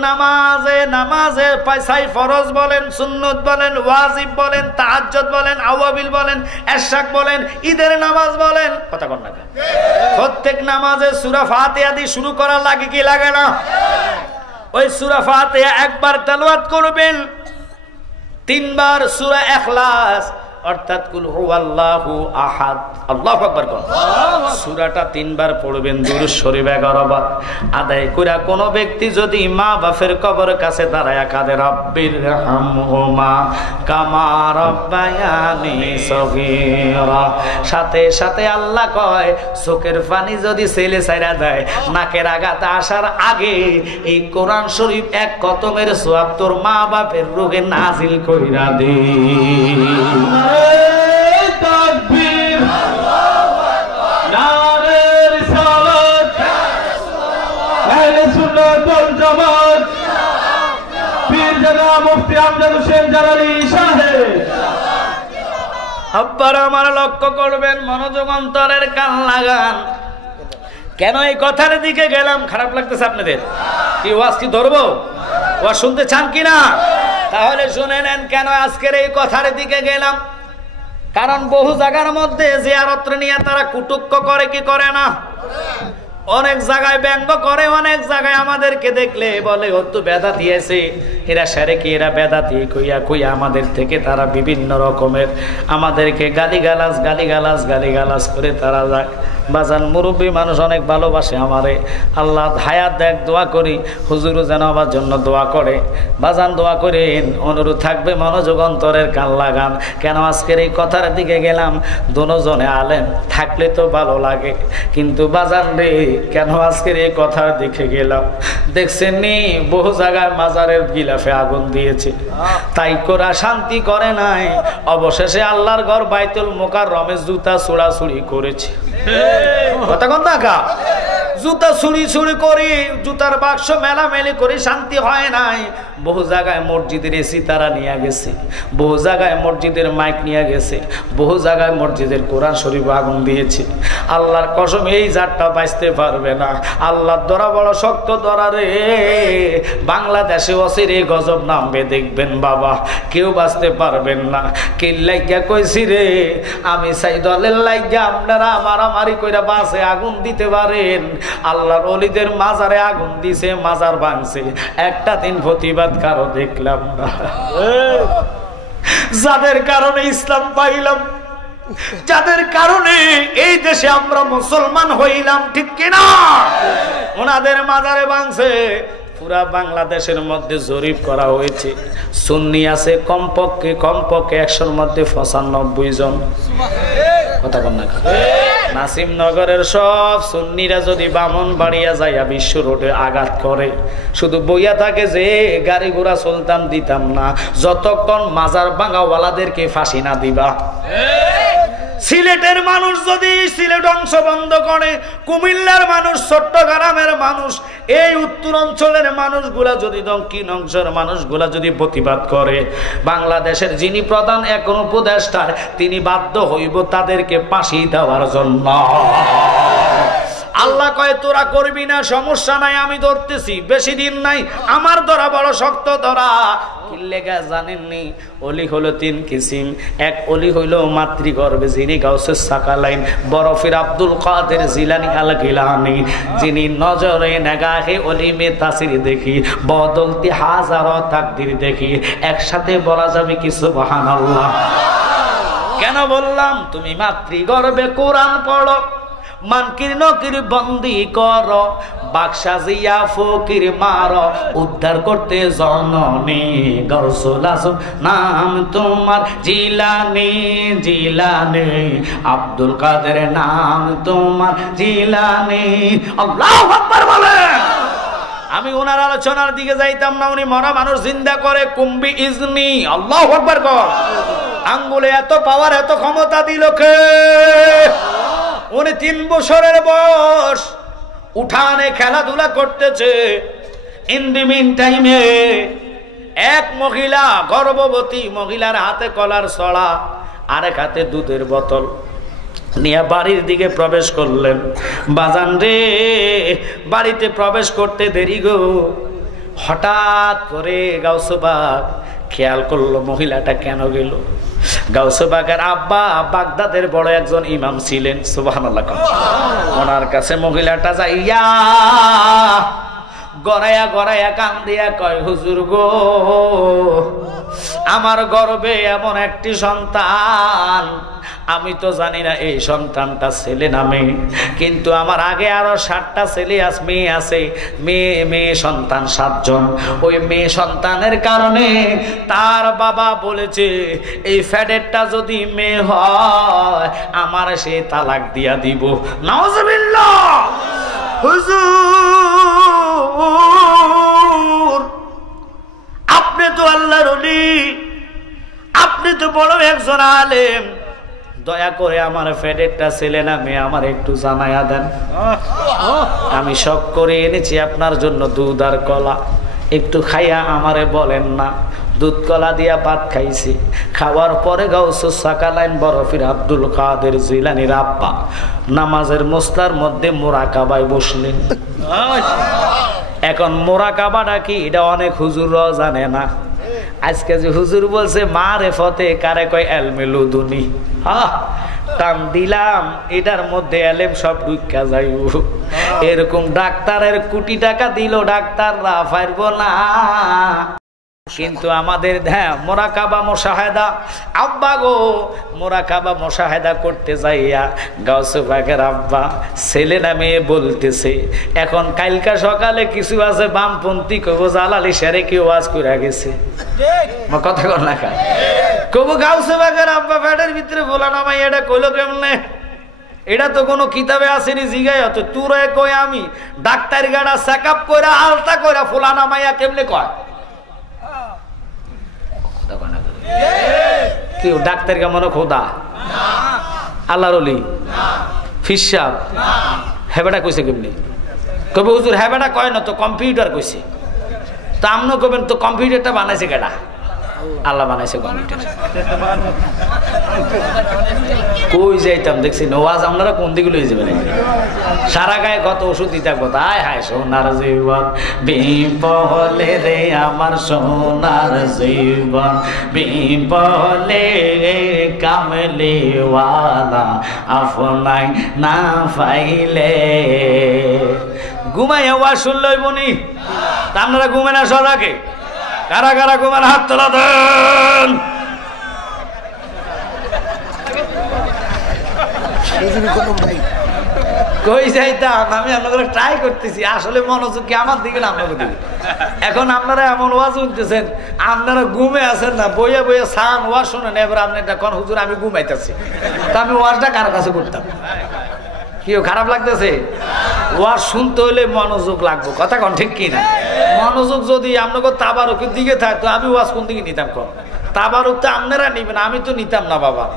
নামাজে পয়সাই ফরজ বলেন, সুন্নত বলেন, ওয়াজিব বলেন, তাহাজ্জুদ বলেন, আওয়াবিল বলেন, ইশরাক বলেন, ঈদের নামাজ বলেন, কথা কন না কা? প্রত্যেক নামাজে সূরা ফাতিহা দিয়ে শুরু করা লাগে কি লাগে না? ওই সূরা ফাতিহা একবার তেলাওয়াত করবেন, 3 বার সূরা ইখলাস অর্থাৎ কুল হুয়াল্লাহু আহাদ, আল্লাহু আকবার কোন সূরাটা 3 বার পড়বেন, দুরূদ শরীফ 11 বার আদায় কইরা কোন ব্যক্তি যদি মা বাপের কবরের কাছে দাঁড়ায়া কাঁদে রব্বির হামহুমা কামা রব্বায়ানি সগীরা, সাথে সাথে আল্লাহ কয় চোখের পানি যদি ছেলে ছাইরা দেয়, নাকের আগাতে আসার আগে এই কোরআন শরীফ 1 খতমের সওয়াব তোর মা বাপের রুহে নাজিল কইরা দে। তাকবীর, আল্লাহু আকবার, নারে রিসালাত, আহলে সুন্নাত ওয়াল জামাত, পীর জনাব মুফতি আমজাদ হোসেন জালালী সাহেব। আব্বার আমার লক্ষ্য করবেন, মনোযোগ অন্তরের কান লাগান। কেন এই কথার দিকে গেলাম? খারাপ লাগতেছে আপনাদের? কি ওয়াজ কি ধরবো? ওয়াজ শুনতে চান কিনা? তাহলে শুনে নেন কেন আজকের এই কথার দিকে গেলাম। কারণ বহু জায়গার মধ্যে জিয়ারত নিয়ে তারা কুটুক্ক করে কি করে না? অনেক জায়গায় ব্যঙ্গ করে, অনেক জায়গায় আমাদেরকে দেখলে বলে ও তো বেদাতি আছে, এরা সেরেকি, এরা বেদাতি কইয়া কইয়া আমাদের থেকে তারা বিভিন্ন রকমের আমাদেরকে গালিগালাজ করে তারা যায়। বাজান মুরব্বী মানুষ অনেক ভালোবাসে আমারে, আল্লাহ হায়াত দেখ, দোয়া করি হুজুরও যেন আমার জন্য দোয়া করে। বাজান দোয়া করেন, অনুরোধ থাকবে মনোযোগ অন্তরের কান লাগান। কেন আজকের এই কথার দিকে গেলাম? দুজনে আলেম থাকলে তো ভালো লাগে, কিন্তু বাজান রে কেন আজকের এই কথার দিকে গেলাম? দেখছেন নি বহু জায়গায় মাজারের গিলাফে আগুন দিয়েছে, তাই করা শান্তি করে নাই। অবশেষে আল্লাহর ঘর বাইতুল মুকাররমে জুতা ছোড়াছুড়ি করেছে। কথা কোন দেখা? জুতা ছুড়ি করি, জুতার বাক্স মেলামেলি করে শান্তি হয় নাই। বহু জায়গায় মসজিদের এসি তারা নিয়ে গেছে, বহু জায়গায় মসজিদের মাইক নিয়ে গেছে, বহু জায়গায় মসজিদের কোরআন শরীফ আগুন দিয়েছে। আল্লাহর কসম এই জাতটা বাঁচতে পারবে না। আল্লাহর ধরা বড় শক্ত ধরা রে। বাংলাদেশে অচিরে গজব নামবে দেখবেন বাবা, কেউ বাঁচতে পারবেন না। কে লাইগা কইছি রে, আমি চাই দলের লাইগা আপনারা মারামারি কইরা বাসে আগুন দিতে পারেন, আল্লাহর ওলিদের মাজারে আগুন দিছে, মাজার ভাঙছে, একটা দিন প্রতিবাদ কারো দেখলাম না। যাদের কারণে ইসলাম পাইলাম, যাদের কারণে এই দেশে আমরা মুসলমান হইলাম, ঠিক কিনা? ওনাদের মাজারে ভাঙছে। পুরা বাংলাদেশের মধ্যে জরিপ করা হয়েছে, সুন্নি আছে কমপক্ষে 100-র মধ্যে 95 জন। কথা বল না। নাসিমনগরের সব সুন্নিরা যদি ব্রাহ্মণবাড়িয়া যাইয়া বিশ্ব রোডে আঘাত করে, শুধু বইয়া থাকে যে গাড়ি ঘোড়া চলতাম দিতাম না, যতক্ষণ মাজার ভাঙাওয়ালাদেরকে ফাঁসি না দিবা। সিলেটের মানুষ যদি সিলেট অংশ বন্ধ করে, কুমিল্লার মানুষ, চট্টগ্রামের মানুষ, এই উত্তর অঞ্চলের মানুষগুলা যদি, দক্ষিণ অংশের মানুষগুলা যদি প্রতিবাদ করে, বাংলাদেশের যিনি প্রধান এখন উপদেষ্টার, তিনি বাধ্য হইব তাদেরকে ফাঁসি দেওয়ার জন্য। আল্লাহ কয় তোরা করবি না, সমস্যা নাই, আমি ধরতেছি, বেশি দিন নাই, আমার ধরা বড় শক্ত ধরা। কি লেগা জানেননি? অলি হলো 3 কিসিম। এক অলি হইল মাতৃগর্ভে, যিনি গাউসুস সাকালাইন বরফির আব্দুল কাদের জিলানী আল গিলানী, যিনি নজরে নেগাহে অলিমে তাসির দেখি, বদলতি হাজারো তাকদির দেখি, একসাথে বলা যাবে কি সুবহানাল্লাহ। কেন বললাম? তুমি মাতৃগর্ভে কোরআন পড়ো, মানকির নকির বন্দি কর, বাক্সা জিয়া ফকির মার, উদ্ধার করতে জননী গৌসুল আজম নাম তোমার জিলানী, জিলানী আব্দুল কাদের নাম তোমার জিলানী। আল্লাহু আকবার বলেন। আমি ওনার আলোচনার দিকে যাইতাম না, উনি মরা মানুষ জিন্দা করে কুম্বি ইজনি। আল্লাহু আকবার কর। আঙ্গুলে এত পাওয়ার, এত ক্ষমতা দিল কে? উনি 3 বছরের বয়স, উঠানে খেলাধুলা করতেছে। ইন দি মিন টাইমে এক মহিলা, গর্ভবতী মহিলার হাতে কলার ছড়া, আরেক হাতে দুধের বোতল নিয়ে বাড়ির দিকে প্রবেশ করলেন। বাজান রে, বাড়িতে প্রবেশ করতে দেরি গো। হঠাৎ করে গাউসবাগ খেয়াল করলো মহিলাটা কেন গেল। গাউসবাগের আব্বা বাগদাদের বড় একজন ইমাম ছিলেন, সুবহানাল্লাহ। ওনার কাছে মহিলাটা যাইয়া গড়াইয়া গড়াইয়া কান্দিয়া কয়, হুজুর গো, আমার গর্ভে এমন একটি সন্তান, আমি তো জানি না এই সন্তানটা ছেলে না মেয়ে, কিন্তু আমার আগে আরো 7টা ছেলে মেয়ে আছে, মেয়ে সন্তান 7 জন। ওই মেয়ে সন্তানের কারণে তার বাবা বলেছে এই ফ্যাডেরটা যদি মেয়ে হয় আমার সে তালাক দিয়া দিব। নাউজুবিল্লাহ। হুজুর, আপনি তো আল্লাহর ওলি, আপনি তো বড় একজন আলেম, দয়া করে আমার ফ্যাডেরটা ছেলে না মেয়ে আমার একটু জানায়া দেন। আমি শখ করে এনেছি আপনার জন্য দুধ আর কলা, একটু খাইয়া আমারে বলেন না। দুধ কলা দিয়া ভাত খাইছি। খাওয়ার পরে গাউসুস সাকালাইন বরফির আব্দুল কাদের জিলানীর আব্বা নামাজের মুসলার মধ্যে মুরাকাবায় বসলেন। এখন মুরাকাবাটা কি, এটা অনেক হুজুররাও জানে না। আজকে যে হুজুর বলছে মারেফতে, কারে কয় এলমে লুদুনি, টান দিলাম এটার মধ্যে এলেম সব ঢুকা যাইব। এরকম ডাক্তারের কোটি টাকা দিল, ডাক্তাররা পারব না। কিন্তু আমাদের মোরাকাবা মুশাহাদা, আব্বা গো মোরাকাবা মুশাহাদা করতে যাইয়া গাউসবাগের আব্বা ছেলে না মেয়ে বলতেছে। এখন কালকা সকালে কিছু আছে বামপন্থী কব জালালি শেরে কি ওয়াজ করে গেছে, কথা কর না খা কব গাউসবাগের আব্বা ফ্যাটের ভিতরে বলা নামাই, এটা কইলো কেমনে? এটা তো কোনো কিতাবে আসেনি, জিগাই হতো তুরে কই আমি ডাক্তার গাড়া চেক আপ করে আলতা করে ফোলা নামাইয়া কেমনে কয়? কেউ ডাক্তার কে মনে খোদা আল্লাহর ওলি ফিসাব হেবেটা কইছে কেমনি? কবে হুজুর হেবেটা কয় না তো কম্পিউটার কইছে। তা আমনো কবেন তো কম্পিউটারটা বানাইছে কেডা? আল্লাহ বানাইছে কম্পিউটার। কই যাইতাম দেখছি নওয়াজ, আপনারা কোন দিকে লয়ে যাবেন? সারা গায়ে কত ওষুধ দিতে কোথায়। হায় সোনার জীবন বিপলে রে আমার সোনার জীবন বিপলে কামলিওয়ালা আপনাই না পাইলে ঘুমাই ওয়াজ শুনলে বনি আপনারা ঘুমেন আসা রাখে কারা কারা ঘুমেন হাত তোলা দেন কই যাইতাম আমি আপনাদের ট্রাই করতেছি আসলে মনোযোগ কি আমার দিকে না আপনাদের দিকে এখন আপনারা এমন ওয়াজ শুনতেছেন আপনারা ঘুমে আছেন না বইয়া বইয়া সান ওয়াজ শোনেন এবার আপনি এটা কোন হুজুর আমি ঘুমাইতেছি তা আমি ওয়াজটা কার কাছে করতাম কি খারাপ লাগতেছে ওয়াজ শুনতে হলে মনোযোগ লাগবে কথা কোন ঠিক কিনা মনোযোগ যদি আপনাকে তাবারকের দিকে থাকতো আমি ওয়াজ কোন দিকে নিতাম কম তাবারক তো আপনারা নিবেন আমি তো নিতাম না বাবা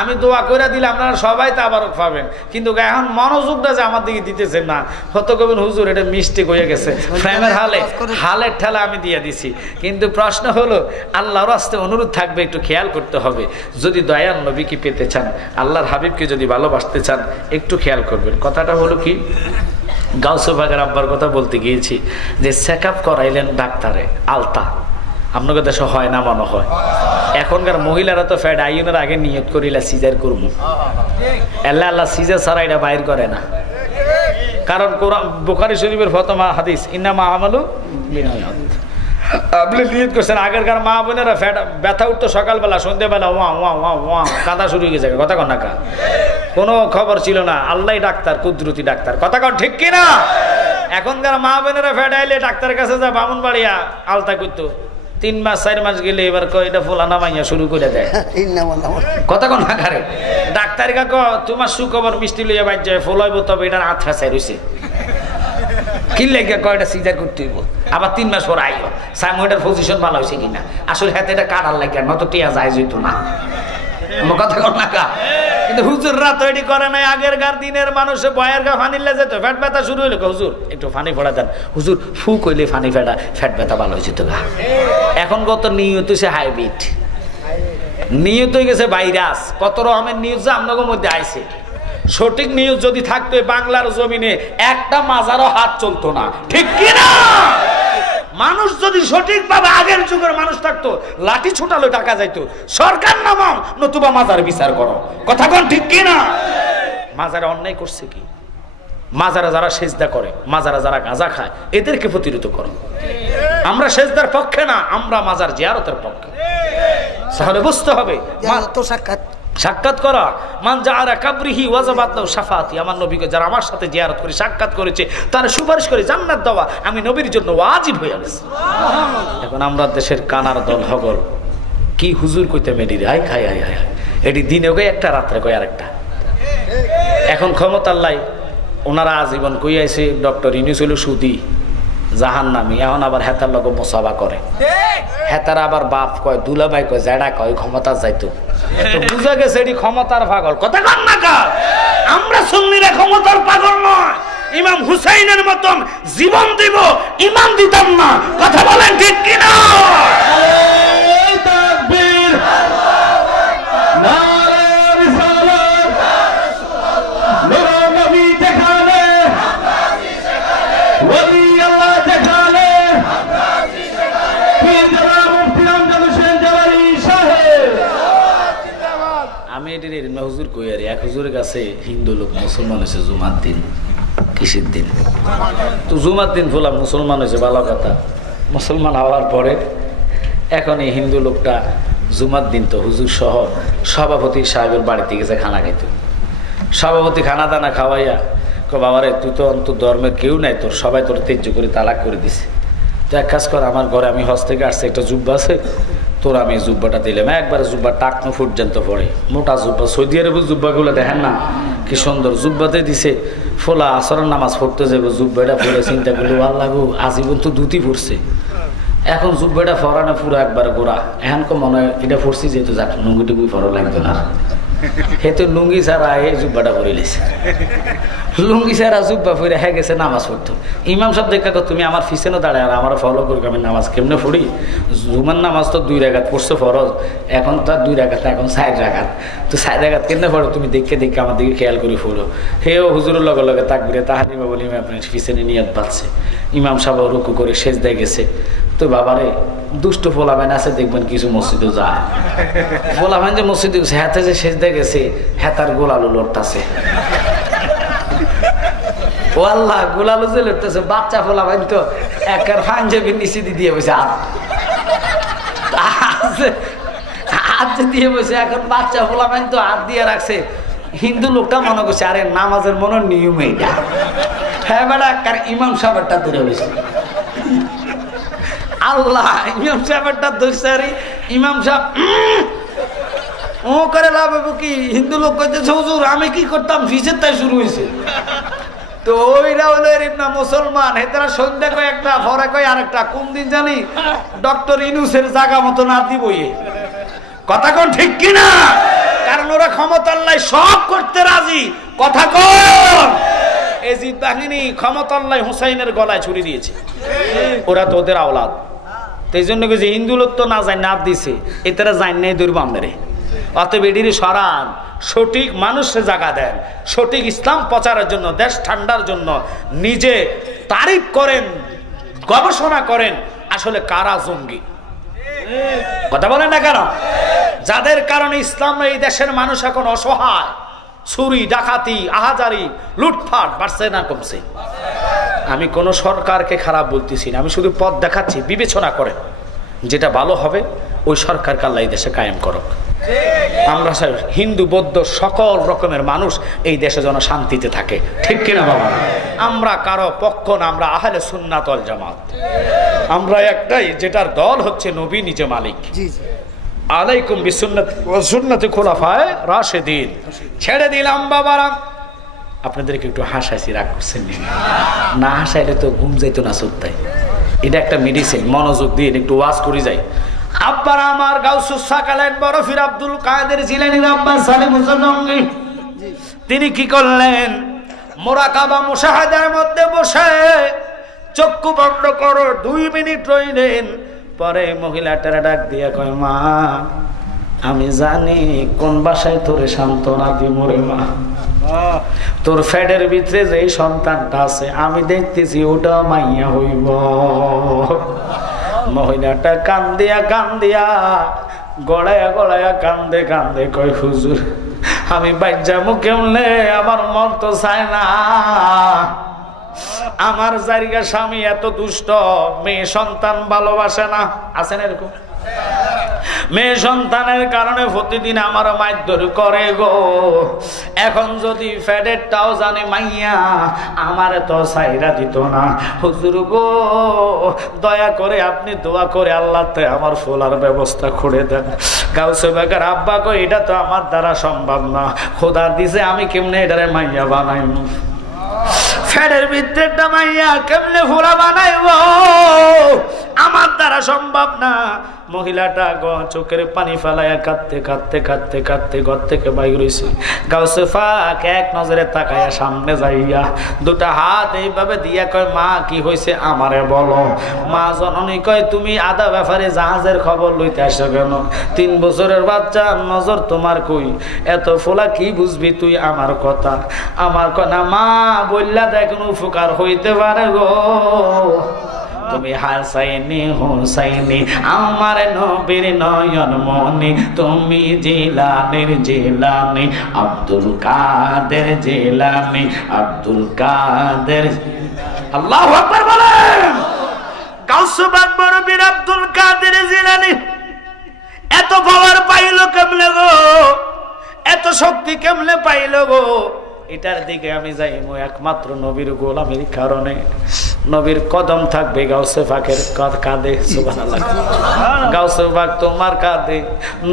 আমি দোয়া করে দিলে আপনারা সবাই তাবারক পাবেন কিন্তু এখন মনোযোগটা যে আমার দিকে দিতেছেন না হয়তো কবেন হুজুর এটা মিস্টেক হয়ে গেছে প্রেমের হালের ঠেলা আমি দিয়ে দিছি কিন্তু প্রশ্ন হলো আল্লাহর রাস্তে অনুরোধ থাকবে একটু খেয়াল করতে হবে যদি দয়াল নবীকে পেতে চান আল্লাহর হাবিবকে যদি ভালোবাসতে চান একটু খেয়াল করবেন কথাটা হলো কি গাউসে বাগের আব্বার কথা বলতে গিয়েছি যে চেক আপ করাইলেন ডাক্তারে আলতা আপনাকে দেশে হয় না মনে হয় এখনকার মহিলারা তো ফ্যাট আইনের আগে নিয়ত করিলা সিজার করবো আল্লাহ আল্লাহ সিজার ছাড়া এটা বাইর করে না কারণ কোরআন বুখারী শরীফের ফতমা হাদিস ইন্নামা আমালু বিনিয়াত আপনি নিয়ত করছেন আগেরকার মা বোনেরা ফ্যাট ব্যথা উঠতো সকালবেলা সন্ধ্যেবেলা ওয়া ওয়া ওয়া ওয়া কাঁদা শুরু হয়ে গেছে কথা কন না কা কোনো খবর ছিল না আল্লাহ ডাক্তার কুদরতি ডাক্তার কথা কন ঠিক কিনা এখনকার মা বোনেরা ফ্যাট আইলে ডাক্তারের কাছে যা বামুন বাড়িয়া আলতা করতো 3 মাস 4 মাস গেলে এবার এটা ফোলা নামাইয়া শুরু করে দেয় কথা কোন আকারে ডাক্তার কাকো তোমার সুখবর মিষ্টি লইয়া বাইর যায় ফলাইব তবে এটার হাত ফেসাই রয়েছে কি লেগে কয়টা সিজার করতে হইব আবার 3 মাস পর আইব সাইমোটার পজিশন ভালো হয়েছে কিনা আসলে হাতে এটা কাটার লাগে নত টিয়া যায় যেত না কথা কোন না কিন্তু হুজুররা তৈরি করে নাই আগেরকার দিনের মানুষে বয়ের গা ফানিলে যেত ফ্যাট ব্যথা শুরু হইলো হুজুর একটু ফানি ফোড়া দেন হুজুর ফু কইলে ফানি ফেটা ফ্যাট ব্যথা ভালো হয়েছে তো গা এখন কত নিয়ত হয়েছে হাইব্রিড নিয়ত হয়ে গেছে ভাইরাস কত রকমের নিউজ আপনাদের মধ্যে আইছে সঠিক নিউজ যদি থাকতো বাংলার জমিনে একটা মাজারও হাত চলতো না ঠিক কিনা মানুষ যদি সঠিকভাবে আগের যুগের মানুষ থাকতো লাঠি ছোটালো টাকা যাইতো সরকার নামাও নতুবা মাজার বিচার করো কথা কোন ঠিক কিনা মাজারে অন্যায় করছে কি মাজারে যারা সেজদা করে মাজারে যারা গাঁজা খায় এদেরকে প্রতিরোধ করো আমরা সেজদার পক্ষে না আমরা মাজার জিয়ারতের পক্ষে তাহলে বুঝতে হবে তো সাক্ষাৎ করা মান যারা কাবরিহি ওয়াজাবাত লাহু শাফাআতি আমার নবীকে যারা আমার সাথে জিয়ারত করে সাক্ষাৎ করেছে তারা সুপারিশ করে জান্নাত দেওয়া আমি নবীর জন্য ওয়াজিব হয়ে গেছে এখন আমরা দেশের কানার দল হগল কি হুজুর কইতে মেডি আই খাই আই আই এটি দিনে কই একটা রাত্রে কই আরেকটা এখন ক্ষমতার লাই ওনারা আজীবন কই আইছে ডক্টর ইউনূস হলো সুদি জাহান্নামী এখন আবার হেতার লগে মোসাবা করে হেতার আবার বাপ কয় দুলাভাই কয় জেডা কয় ক্ষমতা যাইতো তো বুঝা গেছে এটি ক্ষমতার পাগল কথা কন না কা আমরা সুন্নিরা ক্ষমতার পাগল নয় ইমাম হুসাইনের মতন জীবন দিব ইমাম দিতাম না কথা বলেন ঠিক কিনা তাকবীর নারে রিসালাত নূর নবী দেখালে ওলি আল্লাহ দেখালে পীর জালা মুফতি আমজাদ হোসেন জালালি সাহেব আমি এটি হুজুর কই আর এক হুজুরের কাছে হিন্দু লোক মুসলমান হয়েছে জুমার দিন কিসের দিন তো জুমার দিন বললাম মুসলমান হয়েছে ভালো কথা মুসলমান হওয়ার পরে এখন এই হিন্দু লোকটা জুমার দিন তো হুজুর সহ সভাপতি সাহেবের বাড়িতে গেছে খানা খাইতো সভাপতি খানা দানা খাওয়াইয়া বাবারে তুই তো অন্ত ধর্মের কেউ নাই তোর সবাই তোর তেজ্য করে তালাক করে দিছে তো এক কাজ কর আমার ঘরে আমি হজ থেকে আসছে একটা জুব্বা আছে তোর আমি জুব্বাটা দিলাম একবারে জুব্বা টাকনো পর্যন্ত পড়ে মোটা জুব্বা সৌদি আরবের জুব্বাগুলো দেখেন না কি সুন্দর জুব্বাতে দিছে ফোলা আসরের নামাজ পড়তে যাবো জুব্বাটা পড়ে চিন্তা করলো আল্লাহ গো আজীবন তো দুটি পড়ছে এখন জুব্বাটা ফরানো পুরো একবার গোড়া এখন কো মনে হয় এটা পড়ছি যেহেতু যাক লুঙ্গি টুঙ্গি ফরা লাগতো না হে তো লুঙ্গি ছাড়া এই জুব্বাটা পরে লেছে লুঙ্গি ছাড়া জুব্বা পরে হ্যাঁ গেছে নামাজ পড়তো ইমাম সাহেব দেখা তুমি আমার পিছনে দাঁড়ায় আর আমার ফলো করি আমি নামাজ কেমনে পড়ি জুমার নামাজ তো 2 রাকাত পড়ছে ফরজ এখন তো 2 রাকাত এখন 4 রাকাত তো 4 রাকাত কেমনে পড়ো তুমি দেখে দেখে আমার দিকে খেয়াল করে পড়ো হেও হুজুরের লগে লগে তাকবীরে তাহরিমা বলি আপনার পিছনে নিয়ত বাঁধছে ইমাম সাহেব রুকু করে সেজদায় গেছে তো বাবারে দুষ্ট ফোলাবেন আছে দেখবেন কিছু মসজিদে যায় ফোলাবেন যে মসজিদে গেছে হাতে যে সেজদায় গেছে হেতার গোলালু লড়তাছে ও আল্লাহ, গুলালো যে লড়তেছে বাচ্চা ফোলা ভাই তো একার পাঞ্জাবির নিচে দিয়ে বসে হাত দিয়ে বসে, এখন বাচ্চা ফোলা ভাই তো হাত দিয়ে রাখছে। হিন্দু লোকটা মনে করছে আরে নামাজের মনে নিয়ম এইটা। হ্যাঁ বেটা, কার ইমাম সাহেবটা ধরে বসে। আল্লাহ, ইমাম সাহেবটা ধরছে। আরে ইমাম সাহেব ও করে লাভ হবে কি? হিন্দু লোক কইতেছে হুজুর আমি কি করতাম, ফিসের তাই শুরু হয়েছে। তো ওইরা হলো এর না মুসলমান, হেতারা সন্ধ্যা কয় একটা, ফরে কয় আরেকটা। কোন দিন জানি ডক্টর ইনুসের জায়গা মতো না দিবই। কথা কোন ঠিক কিনা? কারণ ওরা ক্ষমতার লাই সব করতে রাজি। কথা কোন? এজিদ বাহিনী ক্ষমতার লাই হুসাইনের গলায় ছুরি দিয়েছে। ওরা তো ওদের আওলাদ। এই জন্য যে হিন্দু লোক তো না যায় না দিছে, এটারা যায় নাই দুর্বান্ধরে। অতএব এটির সরান, সঠিক মানুষের জায়গা দেন, সঠিক ইসলাম প্রচারের জন্য, দেশ ঠান্ডার জন্য নিজে তারিফ করেন, গবেষণা করেন আসলে কারা জঙ্গি। কথা বলেন না কেন? যাদের কারণে ইসলাম এই দেশের মানুষ এখন অসহায়। চুরি ডাকাতি আহাজারি লুটপাট বাড়ছে না কমছে? আমি কোন সরকারকে খারাপ বলতেছি না, আমি শুধু পথ দেখাচ্ছি। বিবেচনা করেন, যেটা ভালো হবে ওই সরকারকে আল্লাহ এই দেশে কায়েম করুক। আমরা হিন্দু বৌদ্ধ সকল রকমের মানুষ এই দেশে যেন শান্তিতে থাকে, ঠিক কিনা বাবা? আমরা কারো পক্ষ না, আমরা আহলে সুন্নাত ওয়াল জামাত। আমরা একটাই, যেটার দল হচ্ছে নবী নিজে মালিক। আলাইকুম বিসুন্নাতি ওয়া সুন্নাতি খুলাফায়ে রাশিদিন। ছেড়ে দিলাম বাবারা। আপনাদেরকে একটু হাসাইছি, রাগ করছেন না? হাসাইলে তো ঘুম যাইতো না সত্যায়। এটা একটা মেডিসিন, মনোযোগ দিয়ে একটু ওয়াজ করে যাই। আব্বার আমার গাউসুস সাকালাইন বরফির আব্দুল কাদের জিলানীর আব্বা সালেহ মুসাদ্দঙ্গি, তিনি কি করলেন? মুরাকাবা মুশাহাদার মধ্যে বসে চক্ষু বন্ধ করো 2 মিনিট রইলেন। পরে মহিলাটার ডাক দিয়া কয়, মা আমি জানি কোন বাসায় তোরে সান্ত্বনা দিব রে মা। তোর ফ্যাডের ভিতরে যে সন্তানটা আছে আমি দেখতেছি ওটা মাইয়া হইব। মহিলাটা কান্দিয়া কান্দিয়া গড়াইয়া গড়াইয়া কান্দে কান্দে কয়, হুজুর আমি বাচ্চামু কেমনে? আমার মন তো চায় না। আমার জায়গা স্বামী এত দুষ্ট, মেয়ে সন্তান ভালোবাসে না। আছেন এরকম? মেয়ে সন্তানের কারণে প্রতিদিন আমার মারধর করে গো। এখন যদি ফ্যাডেরটাও জানে মাইয়া, আমার তো সাইরা দিত না। হুজুর গো দয়া করে আপনি দোয়া করে আল্লাহতে আমার ফোলার ব্যবস্থা করে দেন। গাউসে বাগের আব্বা কই, এটা তো আমার দ্বারা সম্ভব না, খোদা দিছে, আমি কেমনে এটারে মাইয়া বানাইব? ফ্যাডের ভিতরেটা মাইয়া কেমনে ফোলা বানাইব? আমার দ্বারা সম্ভব না। মহিলাটা চোখের পানি ফেলাইয়া কাঁদতে কাঁদতে কাঁদতে কাঁদতে ঘর থেকে বাইর হইছে। গাউসে পাক এক নজরে তাকাইয়া সামনে যাইয়া 2টা হাত এইভাবে দিয়া কয়, মা কি হয়েছে আমারে বলো। মা জননী কয়, তুমি আদা ব্যাপারে জাহাজের খবর লইতে আসো কেন? 3 বছরের বাচ্চা, নজর তোমার কই? এত ফোলা কি বুঝবি তুই আমার কথা? আমার কথা মা বললা দেখুন উপকার হইতে পারে গো। তুমি হাসাইনি হুসাইনি আমার নবীর নয়ন মনি, তুমি জিলানির জিলানি আব্দুল কাদের জিলানি আব্দুল কাদের। আল্লাহু আকবার বলেন। গাউসে পাক বরফির আব্দুল কাদের জিলানি এত পাওয়ার পাইলো কেমনে গো? এত শক্তি কেমনে পাইলো গো? এটার দিকে আমি যাইমু একমাত্র নবীর গোলামের কারণে। নবীর কদম থাকবে গাউসে পাকের কাঁধে। সুবহানাল্লাহ। গাউসে পাক তোমার কাঁধে,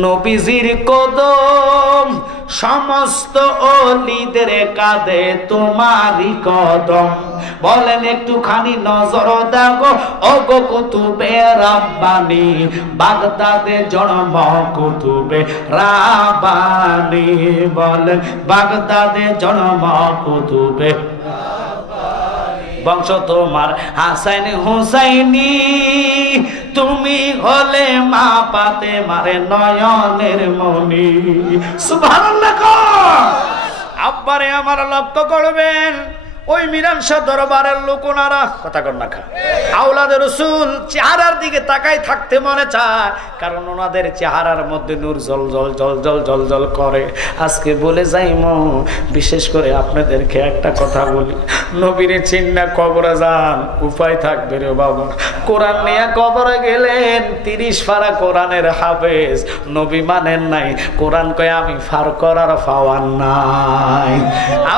নবীজির কদম সমস্ত ওলিদের কাঁধে তোমারই কদম। বলেন একটুখানি নজর দাও ও গো কুতুবে রাব্বানি, বাগদাদে জন্ম কুতুবে রাব্বানি। বলেন বাগদাদে জন্ম কুতুবে বংশ তোমার হাসাইন হুসাইনি, তুমি হলে মা পাতে মারে নয়নের মনি। সুবহানাল্লাহ। আব্বারে আমার লক্ষ্য করবেন, ওই মিরানশাহ দরবারের লোক ওনারা কথা কর না খা আওলাদের রাসূল চেহারার দিকে তাকাই থাকতে মনে চায়, কারণ ওনাদের চেহারার মধ্যে নূর জল জল জল জল জল জল করে। আজকে বলে যাইমো, বিশেষ করে আপনাদেরকে একটা কথা বলি, নবীরে চিন্না কবরে যান, উপায় থাকবে রে বাবা। কোরআন নিয়ে কবরে গেলেন, 30 পারা কোরআনের হাফেজ, নবী মানেন নাই, কোরআন কয় আমি ফার করার পাওয়ার নাই।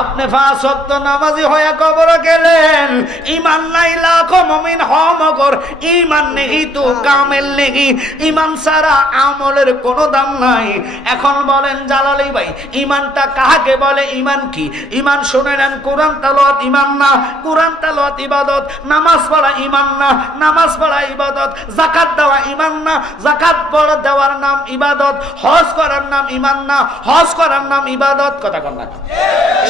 আপনি 5 ওয়াক্ত নামাজি হয়ে কবরে গেলেন, ঈমান নাই লাখো মুমিন হমগর, ঈমান নেই তো কামেল নেই, ঈমান ছাড়া আমলের কোনো দাম নাই। এখন বলেন জালালি ভাই, ঈমানটা কাকে বলে? ঈমান কি? ঈমান শুনে নেন, কোরআন তেলাওয়াত ঈমান না, কোরআন তেলাওয়াত ইবাদত। নামাজ পড়া ঈমান না, নামাজ পড়া ইবাদত। যাকাত দেওয়া ঈমান না, যাকাত পড়া দেওয়ার নাম ইবাদত। হজ করার নাম ঈমান না, হজ করার নাম ইবাদত। কথা কন না,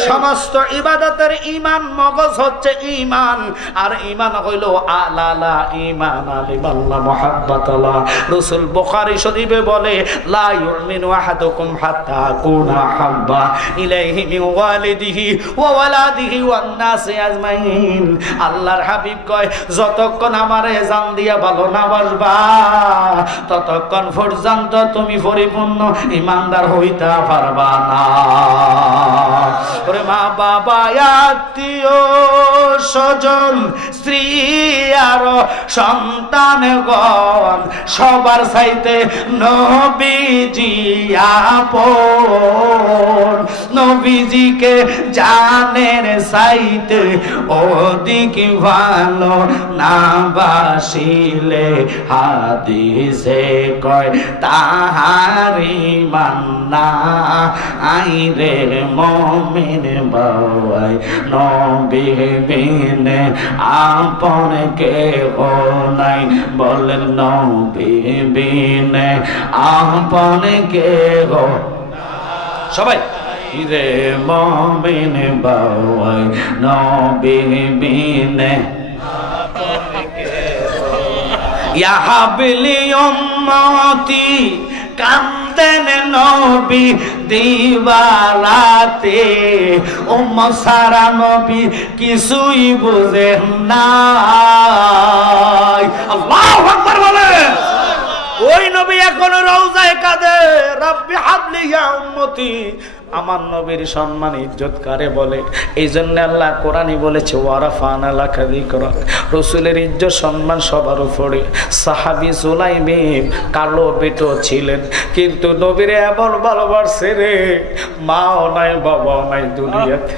সমস্ত ইবাদতের ঈমান মগজ হচ্ছে ঈমান, আর ঈমান হইল আলালা ঈমান আলিল্লাহ মুহাব্বাতাল্লাহ। রাসূল বুখারী শরীফে বলে, লা ইউমিনু আহাদুকুম হাত্তা আকুনা হাব্বা ইলাইহি মিন ওয়ালিদিহি ওয়া ওয়ালাদিহি ওয়ান নাসি আজমাইন। আল্লাহর হাবিব কয়, যতক্ষণ আমারে জান দিয়া ভালো না বাসবা, ততক্ষণ পর্যন্ত তুমি পরিপূর্ণ ঈমানদার হইতে পারবা না। ওরে মা বাবা, আত্মীয় স্বজন, স্ত্রী আর সন্তানগণ, সবার চাইতে নবীজি আপন। নবীজিকে জানের চাইতে অধিক ভালো না বাসিলে, হাদিসে কয় তাহারি মান্না আইরে মুমিন বাওয়াই, নবী বিনে আপন কেহ নাই। বলেন নবী বিনে আপন কেহ, সবাই রে মুমিন বাওয়াই, নবী বিনে ইয়া হাবলি উম্মতি, কান্দেন নবী দিবারাতে, উম্মত সারা নবী কিছুই বুঝেন না। আল্লাহু আকবার বলেন। ওই নবী এখন রওজায় কাঁদে, রব্বি হাবলি ইয়া উম্মতি। আমার নবীর সম্মান ইজ্জত কারে বলে? এই জন্য আল্লাহ কোরআনই বলেছে, ওয়ারাফানা লাকা যিকরাক। রাসূলের ইজ্জত সম্মান সবার উপরে। সাহাবী সুলাইম কালো বেটো ছিলেন, কিন্তু নবীরে এমন ভালোবাসে রে, মাও নাই বাবাও নাই দুনিয়াতে,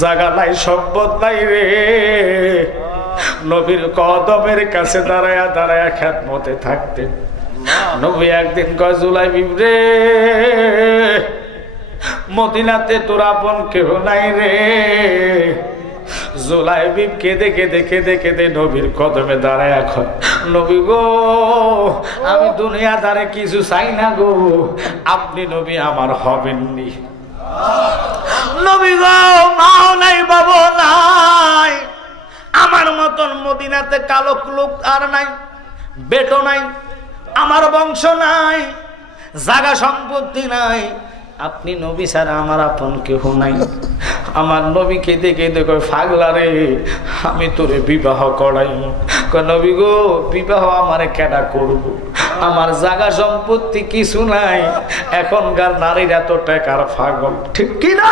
জায়গা নাই সম্পদ নাই রে, নবীর কদমের কাছে দাঁড়ায়া দাঁড়ায়া খেদমতে থাকতেন। নবী একদিন কয়, জুলাইবিব রে, মদিনাতে তোর আপন কেহ নাই রে। জুলাইবিব কেঁদে কেঁদে কেঁদে কেঁদে নবীর কদমে দাঁড়ায়, এখন নবী গো, আমি দুনিয়াদারে কিছু চাই না গো, আপনি নবী আমার হবেননি। নবী গো, মাও নাই বাবা নাই, আমার মতন মদিনাতে কালো লোক আর নাই, বেটো নাই, আমার বংশ নাই, জায়গা সম্পত্তি নাই, আপনি নবী ছাড়া আমার আপন কেহ নাই। আমার নবী কেঁদে কেঁদে কয়, পাগলা রে, আমি তোরে বিবাহ করাইব। কয়, নবী গো, বিবাহ আমারে কেডা করব, আমার জায়গা সম্পত্তি কিছু নাই, এখনকার নারীরা তো টাকার পাগল, ঠিক কিনা?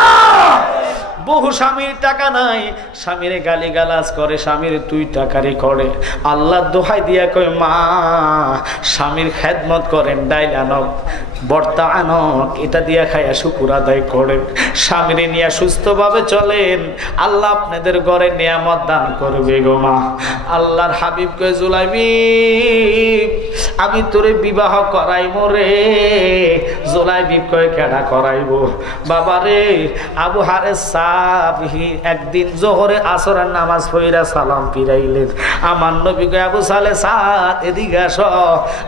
বহু স্বামীর টাকা নাই, স্বামীরে গালি গালাজ করে, স্বামীর তুই টাকারি করে। আল্লাহ দোহাই দিয়া কয়, মা স্বামীর খেদমত করেন, ডাইল আনক, বর্তা আনক, এটা দিয়া খাইয়া শুকুর আদায় করেন, স্বামীরে নিয়ে সুস্থভাবে চলেন, আল্লাহ আপনাদের ঘরে নিয়ামত দান করবে গো মা। আল্লাহর হাবিব কয়, জুলাইবিব আমি তোরে বিবাহ করাইব রে। জুলাইবিব কয়, কেডা করাইব? বাবা রে, আবু হারেস সাহাবী একদিন জোহরে আসরের নামাজ পড়িয়া সালাম ফিরাইলেন। আমার নবী কয়, আবু সালে সাদ, এদিকে আসো,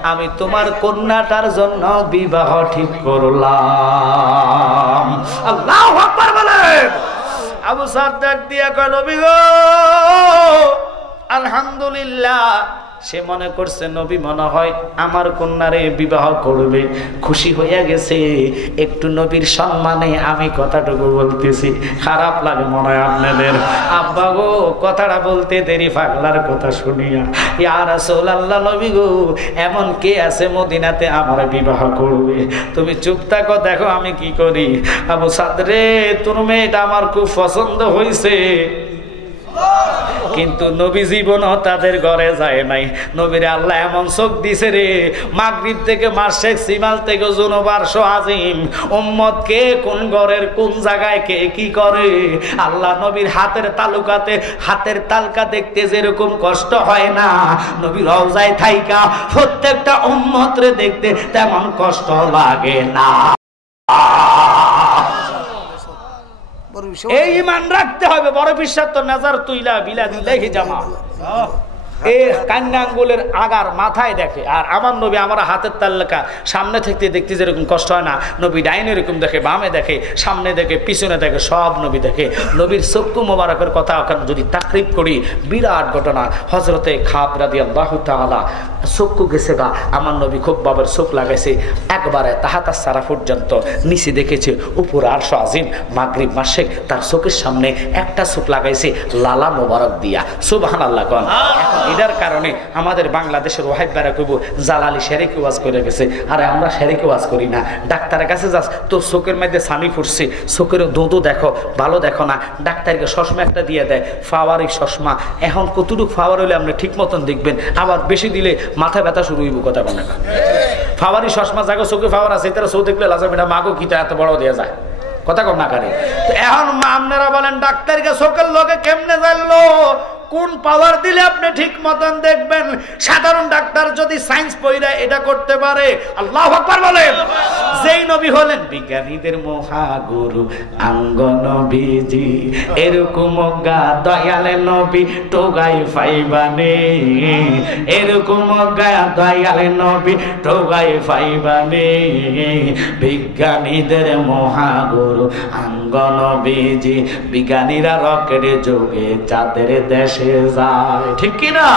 আমি তোমার কন্যাটার জন্য বিবাহ ঠিক করলাম। আল্লাহু আকবার বলেন। আবু সাদ ডাক দিয়া কয়, নবী গো, আলহামদুলিল্লাহ, সে মনে করছে নবী মনে হয় আমার কন্যারে বিবাহ করবে, খুশি হইয়া গেছে। একটু নবীর সম্মানে আমি কথাটুকু বলতেছি, খারাপ লাগে মনে হয় আপনাদের। আব্বা গো কথাটা বলতে দেরি পাগলার কথা শুনিয়া, ইয়া রাসূলুল্লাহ নবী গো এমন কে আছে মদিনাতে আমার বিবাহ করবে? তুমি চুপ থাকো, দেখো আমি কি করি। আবু সাদ রে, তোর মেয়েটা আমার খুব পছন্দ হয়েছে। কিন্তু নবী জীবনও তাদের ঘরে যায় নাই। নবীরে আল্লাহ এমন চোখ দিছে রে, মাগরিব থেকে মাসেক সিমাল থেকে জুনুবার আজিম উম্মত কে কোন ঘরের কোন জায়গায় কে কি করে। আল্লাহ নবীর হাতের তালুকাতে, হাতের তালকা দেখতে যেরকম কষ্ট হয় না, নবীর রওজায় থাইকা প্রত্যেকটা উম্মত রে দেখতে তেমন কষ্ট লাগে না। এই ঈমান রাখতে হবে। বড় বিশ্বাস তো নাজার তুইলা বিলা দিলাহি জামা, এই কান্না আঙ্গুলের আগার মাথায় দেখে। আর আমার নবী আমার হাতের তালকা সামনে থেকে দেখতে যেরকম কষ্ট হয় না, নবী ডাইনে এরকম দেখে, বামে দেখে, সামনে দেখে, পিছনে দেখে, সব নবী দেখে। নবীর চক্ষু মোবারকের কথা যদি তাকরিব করি, বিরাট ঘটনা। হযরতে খাব রাদিয়াল্লাহু তাআলা চক্ষু গেছে গা, আমার নবী খুব বাবার চোখ লাগাইছে একবারে তাহাতা সারা পর্যন্ত, নিচে দেখেছে উপর আরশ আজিম। মাগরিব মাসেক তার চোখের সামনে একটা চোখ লাগাইছে লালা মোবারক দিয়া। সুবহানাল্লাহ কোন। এটার কারণে আমাদের বাংলাদেশের ওয়াহিদ বারা কইব জালালি শেরেকি ওয়াজ করে গেছে, আরে আমরা শেরেকি ওয়াজ করি না। ডাক্তারের কাছে যাস, তোর চোখের মধ্যে ছানি ফুটছে, চোখের দুধও দেখো, ভালো দেখো না, ডাক্তারকে চশমা একটা দিয়ে দেয়, ফাওয়ারি চশমা। এখন কতটুকু ফাওয়ার হলে আপনি ঠিক মতন দেখবেন, আবার বেশি দিলে মাথা ব্যথা শুরু হইব। কথা বলে না, ফাওয়ারি চশমা জাগো চোখে ফাওয়ার আছে, তারা চোখ দেখলে লাজাবে না, মাগো কিটা এত বড় দেওয়া যায়। কথা কর না কারে। তো এখন আপনারা বলেন ডাক্তারকে চোখের লোকে কেমনে জানলো কোন পাওয়ার দিলে আপনি ঠিক মতন দেখবেন? সাধারণ ডাক্তার যদি সায়েন্স পড়া এটা করতে পারে, আল্লাহু আকবার বলেন। যেই নবী হলেন বিজ্ঞানীদের মহাগুরু আঙ্গ নবীজি, এরকম গা দয়ালে নবী টোগাই পাইবানে, এরকম গা দয়ালে নবী টোগাই পাইবানে। বিজ্ঞানীদের মহাগুরু আঙ্গ নবীজি, বিজ্ঞানীরা রকেটে যোগে চাঁদের দেশে যায়, ঠিক কিনা?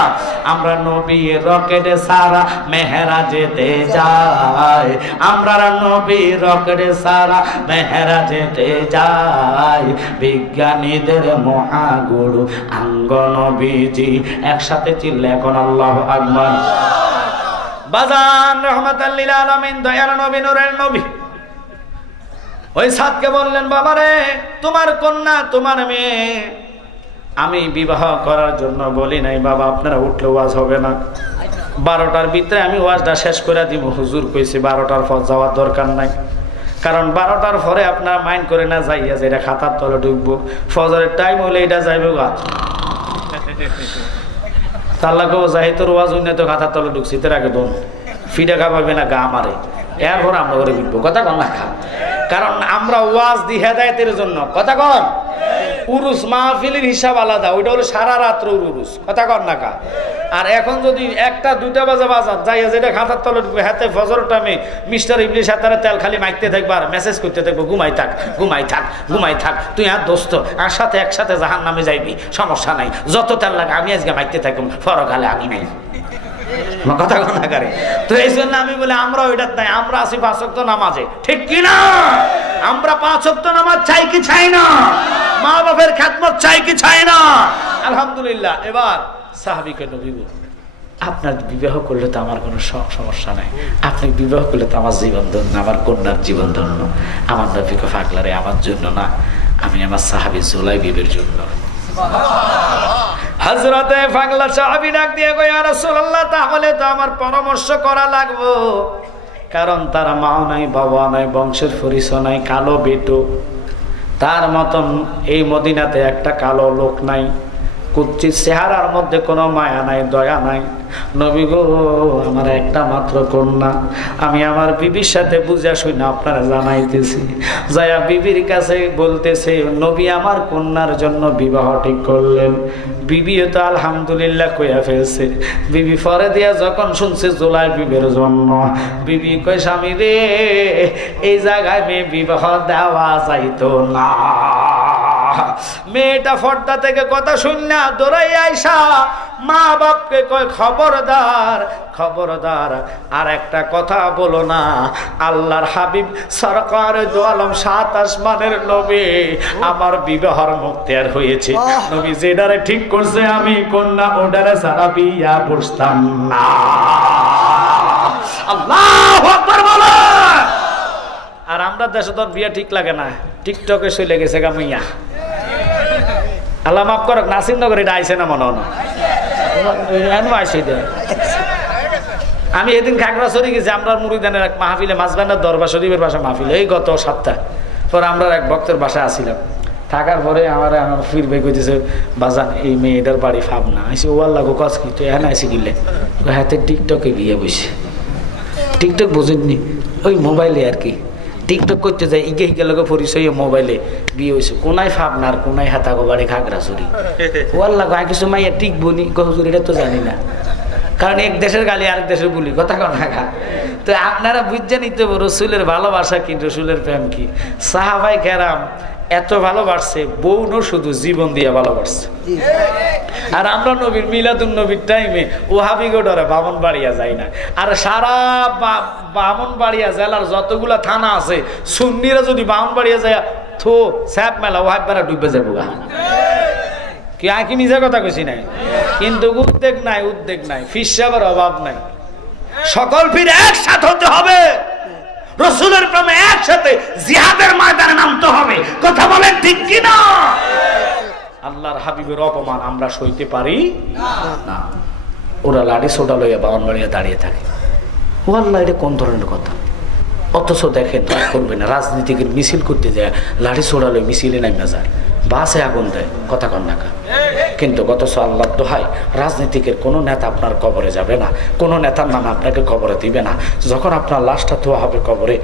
আমরা নবী রকেটে সারা মেহরা যেতে যাই, আমরা নবী রকেটে সারা মেহরা যেতে যাই। বিজ্ঞানীদের মহাগুরু আঙ্গ নবীজি, একসাথে চিল্লে এখন আল্লাহু আকবার। বাজান রহমাতাল লিল আলামিন, দয়ার নবী, নূরের নবী, ওই সাদকে বললেন বাবারে তোমার কন্যা, তোমার মেয়ে আমি বিবাহ করার জন্য বলি নাই বাবা, আপনারা উঠলে ওয়াজ হবে না। 12টার ভিতরে আমি ওয়াজটা শেষ করে দিব। হুজুর কইছে 12টার পর যাওয়ার দরকার নাই, কারণ 12টার পরে আপনারা মাইন্ড করে না যাইয়া যে এটা খাতার তলে ঢুকবো, ফজরের টাইম হলে এটা যাইবে গা। তাল্লা গো যাই তোর ওয়াজ হইনে তো খাতার তলে ঢুকছি, তোর আগে দোন ফিডা খাবাবে না গা মারে, এরপর আমরা করে বিকবো। কথা কন না খা, কারণ আমরা ওয়াজ দি হেদায়েতের জন্য। কথা কন, উরুস মাহফিলের হিসাব আলাদা, ওইটা হলো সারা রাত্র উরুস। কথা কন না কা। আর এখন যদি 1টা 2টা বাজে বাজার যাইয়া যেটা খাতার তলে ঢুকবে, হাতে ফজর টাইমে মিস্টার ইবলিশ হাতারে তেল খালি মাইকতে থাকবে আর মেসেজ করতে থাকবো, ঘুমাই থাক, ঘুমাই থাক, ঘুমাই থাক, তুই আর দোস্ত আর সাথে একসাথে জাহান নামে যাইবি, সমস্যা নাই, যত তেল লাগে আমি আজকে মাইকতে থাকবো, ফরকালে আমি নাই। কথা কথা করে। তো এই জন্য আমি বলি আমরা ওইটার নাই, আমরা আছি 5 ওয়াক্ত নামাজে, ঠিক কিনা? আমরা 5 ওয়াক্ত নামাজ চাই কি চাই না? মা বাবার খেদমত চাই কি চাই না? আলহামদুলিল্লাহ। এবার সাহাবীকে নবী বল, আপনার বিবাহ করলে তো আমার কোনো সমস্যা নাই, আপনি বিবাহ করলে তো আমার জীবন ধন্য, আমার কন্যার জীবন ধন্য। আমার নবীকে পাগলারে আমার জন্য না, আমি আমার সাহাবী জুলাইবিবের জন্য। হযরতে পাগলা সাহাবী ডাক দিয়ে কয়, ইয়া রাসূলুল্লাহ তাহলে তো আমার পরামর্শ করা লাগবে, কারণ তার মা নাই, বাবা নাই, বংশের পরিচয় নাই, কালো বেটো। তার মতন এই মদিনাতে একটা কালো লোক নাই, কুচ্ছিত চেহারার মধ্যে কোনো মায়া নাই, দয়া নাই। নবী গো আমার একটা মাত্র কন্যা, আমি আমার বিবির সাথে বুঝা শুনে আপনারা জানাইতেছি। যায়া বিবির কাছে বলতেছে নবী আমার কন্যার জন্য বিবাহ ঠিক করলেন। বিবিও তো আলহামদুলিল্লাহ কইয়া ফেলছে। বিবি পরে দিয়া যখন শুনছে জুলাই বিবের জন্য, বিবি কয় স্বামী রে এই জায়গায় মেয়ে বিবাহ দেওয়া যাইতো না। মেয়েটা ফর্দা থেকে কথা শুনলা দৌড়াই আইসা মা বাপকে কয় খবরদার খবরদার আর একটা কথা বলো না। আল্লাহর হাবিব সরকার দো আলম সাত আসমানের নবী আমার বিবাহর মুক্তিয়ার হয়েছে। নবী যেটারে ঠিক করছে আমি কন্যা ওটারে সারা বিয়া বসতাম না। আল্লাহু আকবার বলো। আর আমরা দেশে তো বিয়া ঠিক লাগে না, টিকটকে চলে গেছে গা মিয়া। আল্লাহ মাফ করক, নাসিরনগর এটা আইসে না মনে হয় আমি এদিন খাগড়াছড়ি গেছি, আমরা মুরিদানের এক মাহফিলে, মাঝবান্ডার দরবার শরীফের বাসা মাহফিল, এই গত সপ্তাহ পর আমরা এক ভক্তের বাসায় আসিলাম। থাকার পরে আমার ফিরবে কইতেছে বাজান এই মেয়েটার বাড়ি ফাবনা। আইসি ও আল্লাহ গো কস কি তুই এখানে আইসি গিলে হাতে টিকটকে বিয়ে বসে। টিকটক বোঝেননি, ওই মোবাইলে আর কি টিকটক করতে যায়, ইগে হিগে লোক পরিচয় মোবাইলে বিয়ে হয়েছে। কোনায় ফাবনার কোনায় হাতাগো বাড়ি খাগড়াছড়ি। ও আল্লাহ গো কিছু মাইয়া টিকবো নি কহুজুর, এটা তো জানি না, কারণ এক দেশের গালি আরেক দেশের বলি, কথা কথা খা। তো আপনারা বুঝে নিতে রসুলের ভালোবাসা কি, রসুলের প্রেম কি। সাহাবাই কেরাম এত ভালোবাসছে, বউনও শুধু জীবন দিয়ে ভালোবাসছে। আর আমরা নবীর মিলাদুন নবীর টাইমে ওহাবিগো ডরে বামন বাড়িয়া যাই না। আর সারা বামন বাড়িয়া জেলার যতগুলা থানা আছে সুন্নিরা যদি বামন বাড়িয়া যায় থো স্যাপ মেলা ওহাব বেড়া ডুবে যাবো গা। কি আঁকি মিজা কথা কইছি নাই, কিন্তু উদ্বেগ নাই, উদ্বেগ নাই, ফিসাবের অভাব নাই। সকল ফিরে একসাথে হতে হবে, রসুলের প্রেমে একসাথে জিহাদের ময়দানে নামতে হবে। কথা বলেন ঠিক কি না? আল্লাহর হাবিবের অপমান আমরা সইতে পারি না। ওরা লাঠি সোটা লইয়া বাউন বাড়িয়া দাঁড়িয়ে থাকে। ও আল্লাহ, এটা কোন ধরনের কথা? অথচ দেখেন করবে না, রাজনীতিকের মিছিল করতে যায় লাঠি সোটা লই মিছিলে নামা যায়, বাসে আগুন দেয়, কথা কন নাকা। কিন্তু অথচ আল্লাহর দোহাই রাজনীতিকের কোনো নেতা আপনার কবরে যাবে না, কোনো নেতার নাম আপনাকে কবরে দিবে না। যখন আপনার লাশটা ধোয়া হবে কবরে,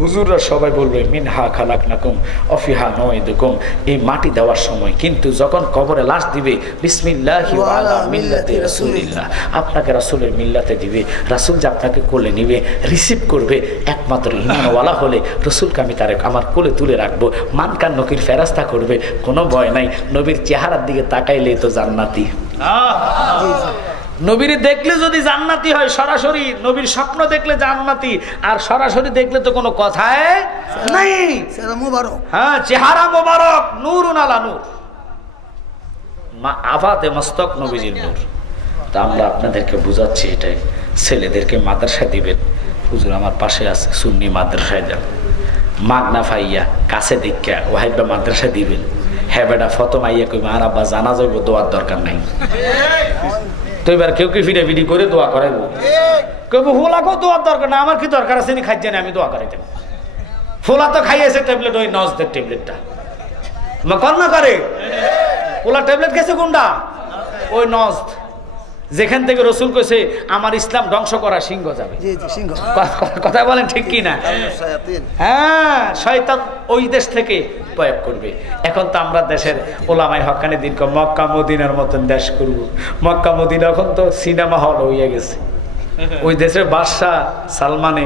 হুজুররা সবাই বলবে মিনহা খালাকনাকুম অফিহা নুঈদুকুম, এই মাটি দেওয়ার সময়। কিন্তু যখন কবরে লাশ দিবে বিসমিল্লাহি ওয়া আলা মিল্লাতি রাসূলিল্লাহ, আপনাকে রাসূলের মিল্লাতে দিবে। রাসূল যে আপনাকে কোলে নিবে, রিসিভ করবে, একমাত্র ঈমানওয়ালা হলে রসুলকে আমি তার আমার কোলে তুলে রাখবো। মানকান নকির ফেরেশতা করবে, কোনো ভয় নাই। নবীর চেহারার দিকে তাকাইলে তো জান্নাতি। নবীর দেখলে যদি জান্নাতি হয় সরাসরি, নবীর স্বপ্ন দেখলে জান্নাতি, আর সরাসরি দেখলে তো কোনো কথাই নাই। হ্যাঁ, চেহারা মোবারক, নূরুন আলা নূর, আফাতে মস্তক নবীজির নূর। তা আমরা আপনাদেরকে বুঝাচ্ছি এটাই। ছেলেদেরকে মাদ্রাসা দিবেন, হুজুর আমার পাশে আছে, সুন্নি মাদ্রাসায় যান, মাগনা ফাইয়া কাছে দেখা ওহাইবা মাদ্রাসা দিবেন। হ্যাঁ বেটা ফতমাইয়া কই মার আব্বা জানা যাইব, দোয়ার দরকার নাই। তো এবার কেউ কি ফিরে ফিরি করে দোয়া করাইব, কেউ ফোলাকেও দোয়ার দরকার না। আমার কি দরকার আছে, খাইছে না আমি দোয়া করাইতাম। ফোলা তো খাইয়েছে ট্যাবলেট, ওই নজদের ট্যাবলেটটা কর না করে। ফোলা ট্যাবলেট খেয়েছে কোনটা? ওই নজ, যেখান থেকে রসুল কইছে আমার ইসলাম ধ্বংস করা সিংহ যাবে। কথা বলেন ঠিক কি না? হ্যাঁ, শয়তান ওই দেশ থেকে প্রয়োগ করবে। এখন তো আমরা দেশের ওলামায়ে হক্কানি দিন মক্কা মদিনার মতন দেশ করব। মক্কা মদিনা এখন তো সিনেমা হল হইয়া গেছে। ওই দেশের বাদশাহ সালমানে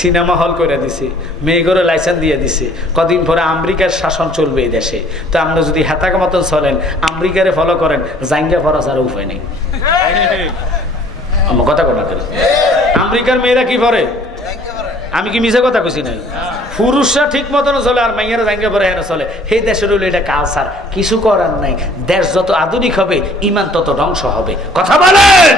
সিনেমা হল করে দিছে, মেয়েগরে লাইসেন্স দিয়ে দিছে। কদিন পরে আমেরিকার শাসন চলবে এই দেশে। তো আমরা যদি হেতাকে মতন চলেন, আমেরিকারে ফলো করেন, জাঙ্গা ফরাস আর উপায় নেই। আমার কথা কথা করে আমেরিকার মেয়েরা কি করে? আমি কি মিছে কথা কইছি নাই? পুরুষরা ঠিক মতন চলে আর মাইয়ারা জাঙ্গা পরে এরা চলে। সেই দেশের হলো এটা কালচার, কিছু করার নাই। দেশ যত আধুনিক হবে ইমান তত ধ্বংস হবে। কথা বলেন।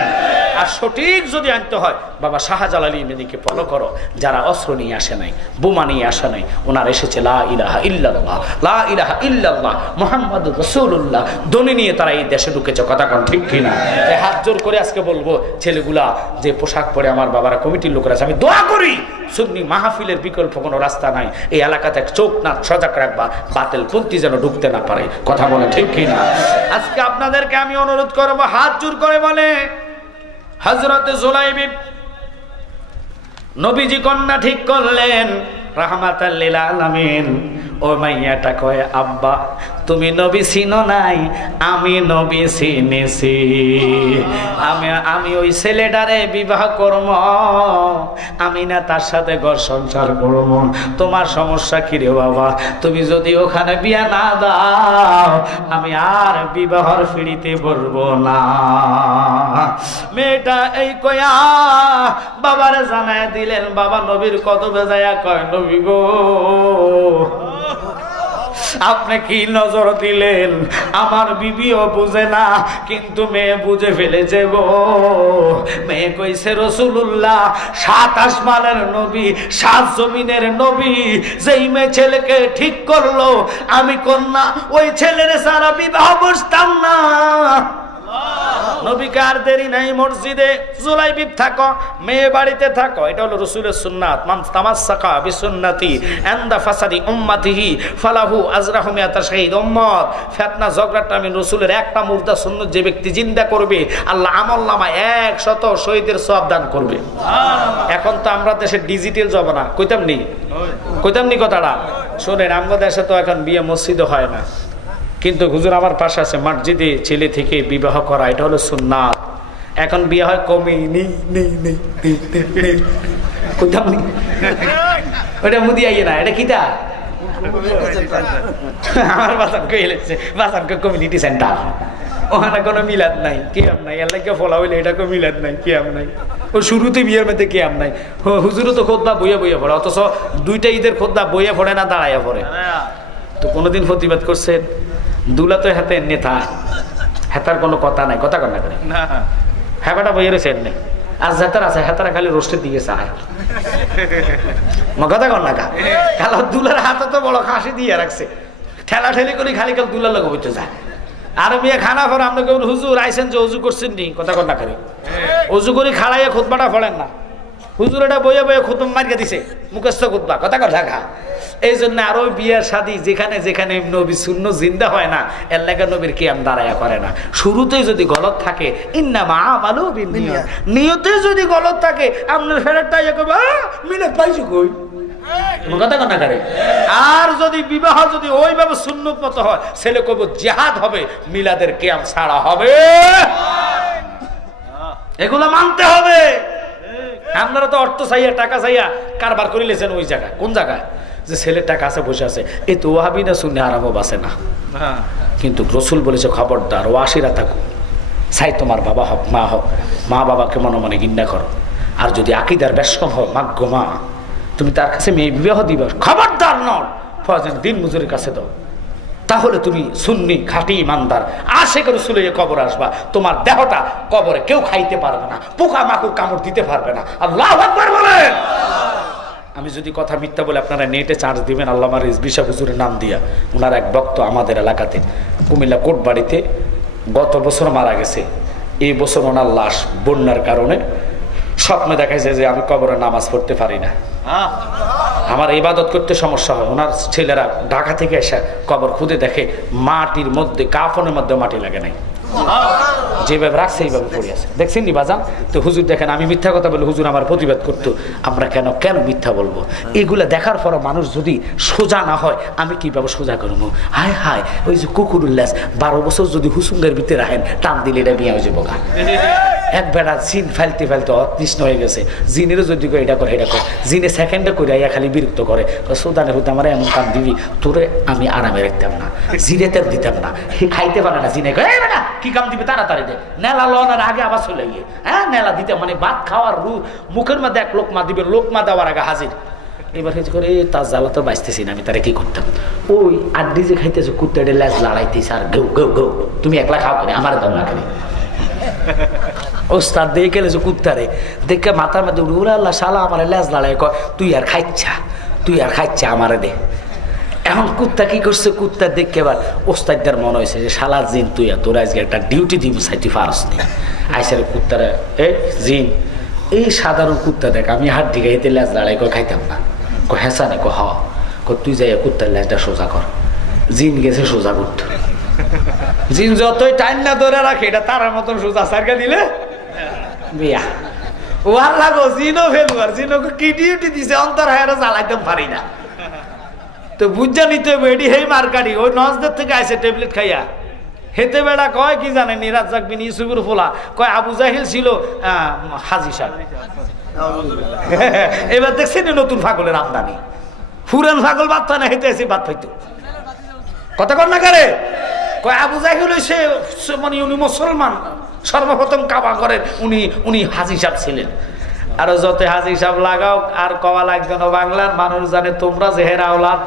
আর সঠিক যদি আনতে হয়, বাবা শাহজালালী মেদিকে ফলো করো। যারা অস্ত্র নিয়ে আসে নাই, বোমা নিয়ে আসে নাই, ওনার এসেছে লা ইলাহা ইল্লাল্লাহ, লা ইলাহা ইল্লাল্লাহ মুহাম্মাদুর রাসূলুল্লাহ ধ্বনি নিয়ে তারা এই দেশে ঢুকেছে। কথা কোন ঠিক কিনা? হাত জোর করে আজকে বলবো, ছেলেগুলা যে পোশাক পরে আমার বাবারা কমিটির লোকেরা আছে, আমি দোয়া করি সুন্নি মাহফিলের বিকল্প কোনো রাস্তা নাই। এই এলাকাতে চোখ না সজাগ রাখবা, বাতিল পন্থী যেন ঢুকতে না পারে। কথা বলে ঠিক কিনা? আজকে আপনাদেরকে আমি অনুরোধ করবো, হাত জোর করে বলে হযরত জুলাইবি নবীজি কন্যা ঠিক করলেন রাহমাতাল লিল আলামিন। ও মাইয়াটা কয় আব্বা তুমি নবী চিনো নাই, আমি নবী চিনেছি। আমি ওই ছেলেটারে বিবাহ করব, আমি না তার সাথে ঘর সংসার করব। তোমার সমস্যা কি রে বাবা? তুমি যদি ওখানে বিয়া না দাও আমি আর বিবাহর ফিরিতে বলবো না। মেয়েটা এই কয়া বাবারে জানায় দিলেন। বাবা নবীর কদমে যায়া কয় নবী গো আপনি কি নজর দিলেন? আমার বিবিও বুঝে না কিন্তু মেয়ে বুঝে ফেলেছে গো। মেয়ে কইছে রাসূলুল্লাহ 7 আসমানের নবী 7 জমিনের নবী যেই মেয়ে ছেলেকে ঠিক করলো আমি কন্যা ওই ছেলের সারা বিবাহ বসতাম না। নবীকে আর দেরি নাই, মসজিদে জুলাইবিব থাকো, মেয়ে বাড়িতে থাকো, এটা হলো রাসূলের সুন্নাত। মান তামাসসাকা বিসুন্নতি ইনদা ফাসাদি উম্মতিহি ফালাহু আজরাহু মিয়াতা শাহীদ। উম্মত ফিতনা ঝগড়াটা আমি রাসূলের একটা মুর্দা সুন্নাত যে ব্যক্তি জিন্দা করবে আল্লাহ আমলনামায় 100 শহীদের সওয়াব দান করবে। এখন তো আমরা দেশে ডিজিটাল জমানা, কইতাম নি কথাটা শুনেন। আমাদের দেশে তো এখন বিয়ে মসজিদে হয় না, কিন্তু হুজুর আমার পাশে আছে মসজিদে ছেলে থেকে বিবাহ করা, এটা হলো সুন্নাত। এখন বিয়ে হয় কমে কইতাম নি ওটা মুদি আইয়ে না, এটা কিটা আমার বাসানকে এলেছে, বাসানকে কমিউনিটি সেন্টার, ওখানে কোনো মিলাদ নাই কিয়াম নাই। আল্লাহকে ফলা হইলে এটাকে মিলাদ নাই কিয়াম নাই। ও শুরুতে বিয়ের মধ্যে কিয়াম নাই। হুজুরও তো খোদবা বইয়া পড়ে, অথচ 2টা ঈদের খোদবা বইয়া পড়ে না দাঁড়াইয়া পড়ে। তো কোনোদিন প্রতিবাদ করছেন? দুলা তো হাতে নেতা, হেতার কোনো কথা নাই, কথা কন্যা করে হ্যাঁ বেটা বইয়ে রয়েছে এমনি। আর যাতার আছে হেতারা খালি রোস্টে দিয়ে চায়, কথা কন্যা কা খালা দুলার হাতে তো বড় খাসি দিয়ে রাখছে, ঠেলা ঠেলি করে খালি কাল দুলার লোক বইতে যায়। আর মেয়ে খানা পর আমরা কেউ হুজুর আইসেন যে অজু করছেন নি, কথা কন্যা করে অজু করে খাড়াইয়া খুতবাটা ফলেন না। হুজুর এটা বইয়ে বইয়ে খুতবা মারিয়ে দিছে, মুখস্থ খুতবা, কথা কথা খা। এই জন্য আরো বিয়ার শাদী যেখানে যেখানে নবী শূন্য জিন্দা হয় না এর লাগা নবীর কিয়াম দাঁড়ায়া করে না। শুরুতেই যদি গলত থাকে ইন্নামা আমালু বিন্নিয়াত, নিয়তে যদি গলত থাকে আপনার ফেরতটা ইয়ে করবে মিলাদ পাইছো কই, কথা কথা করে। আর যদি বিবাহ যদি ওইভাবে সুন্নত মতো হয় ছেলে কইব জিহাদ হবে, মিলাদের কিয়াম ছাড়া হবে, এগুলো মানতে হবে। আপনারা তো অর্থ চাইয়া টাকা চাইয়া কারবার করে লেছেন ওই জায়গায়, কোন জায়গায় যে ছেলের টাকা আছে বসে আছে, এ তো ওয়াহাবি না সুন্নি আরামও বাসে না। কিন্তু রসুল বলেছে খবরদার ও আশিরা থাকুক, চাই তোমার বাবা হোক মা হোক, মা বাবাকে মনে মনে ঘৃণা করো। আর যদি আকিদার বেশকম হোক মাগ্য মা তুমি তার কাছে মেয়ে বিবাহ দিবে, খবরদার নন ফজল দিন মজুরির কাছে দাও, তাহলে তুমি সুন্নি খাঁটি ইমানদার আশেক রাসূলের কবর আসবা। তোমার দেহটা কবরে কেউ খাইতে পারবে না, পোকা মাকড় কামড় দিতে পারবে না। আল্লাহু আকবার বলেন। আমি যদি কথা মিথ্যা বলে আপনারা নেটে চার্জ দিবেন আল্লামা রিজভী সাহেব হুজুরের নাম দিয়া। ওনার এক ভক্ত আমাদের এলাকাতে কুমিল্লা কোটবাড়িতে গত বছর মারা গেছে। এই বছর ওনার লাশ বন্যার কারণে স্বপ্নে দেখাইছে যে আমি কবরে নামাজ পড়তে পারি না, আমার ইবাদত করতে সমস্যা হয়। ওনার ছেলেরা ঢাকা থেকে এসে কবর খুদে দেখে মাটির মধ্যে কাফনের মধ্যে মাটি লাগে নাই, যেভাবে রাখছে এইভাবে পড়ে আছে। দেখছেন নি বাজান? তো হুজুর দেখেন আমি মিথ্যা কথা বলে হুজুর আমার প্রতিবাদ করতো। আমরা কেন মিথ্যা বলবো? এগুলা দেখার পর মানুষ যদি সোজা না হয় আমি কিভাবে সোজা করবো? হায় হায় ওই যে কুকুরুল্লাস 12 বছর যদি হুসুঙ্গের ভিতরে রাখেন টান দিলে এটা বিয়ে হয়ে যাবো গা। এক বেড়া জিন ফেলতে অতৃষ্ণ হয়ে গেছে, জিনেরও যদি এটা করে এটা করে, জিনে সেকেন্ডে করে ইয়া খালি বিরক্ত করে। সোদানের হতে আমার এমন কাম দিবি তোরে আমি আরামে রাখতাম না, জিনেতে দিতাম না, খাইতে পারে না। জিনে কয় না কি কাম দিবি তাড়াতাড়ি দে, নেলা লওয়ার আগে আবার চলে গিয়ে হ্যাঁ নেলা দিতে মানে ভাত খাওয়ার মুখের মধ্যে এক লোকমা দিবে, লোকমা দেওয়ার আগে হাজির। এবার কিছু করে তার জ্বালা তো বাঁচতেছি না, আমি তারা কি করতাম? ওই আড্ডি যে খাইতেছে কুত্তাটা লেজ লড়াইতেছে আর গেউ গেউ গেউ, তুমি একলা খাও করে আমার দম না করে। ওস্তাদ দেখে গেলেছে কুত্তারে দেখে মাথার মধ্যে উড়ে আল্লাহ শালা আমার লেজ লড়াই কয় তুই আর খাইচ্ছা আমারে দে। এখন কুত্তা কি করছে? কুত্তা দেখে এবার ওস্তাদদের মনে হয়েছে যে শালা জিন তুই তোর আজকে একটা ডিউটি দিব সাইটি ফারস নেই আইসারে কুত্তারা এই জিন এই সাধারণ কুত্তা দেখ আমি হাত দিকে এতে লেজ লড়াই করে খাইতাম না। হেসা নে হ তুই যাই কুত্তার লেজটা সোজা কর। জিন গেছে সোজা করতে, জিন যতই টাইম না ধরে রাখে এটা তার মতন সোজা সারকা দিলে বিয়া ও আল্লাহ গো জিনও ফেলবার, জিনকে কি ডিউটি দিছে অন্তর হায়ারে জ্বালাইতে পারি না। তো বুঝা নিতে বেডি হেই মার্কারি ওই নজদের থেকে আইসে ট্যাবলেট খাইয়া হেতে বেড়া কয় কি জানে নিরাজ জাকবিন ইউসুফের ফোলা কয় আবু জাহিল ছিল হাজী সাহেব। এবার দেখছেন নতুন পাগলের আমদানি, ফুরান পাগল বাদ পায় না, হেতে এসে বাদ পাইতো কথা কর না কারে কয় আবু জাহিল সে মানে উনি মুসলমান সর্বপ্রথম কাবা করেন উনি হাজী সাহেব ছিলেন। আর যত হাজী সাহেব লাগাও আর কওয়া লাগবে না, বাংলার মানুষ জানে তোমরা জেহেরা আওলাদ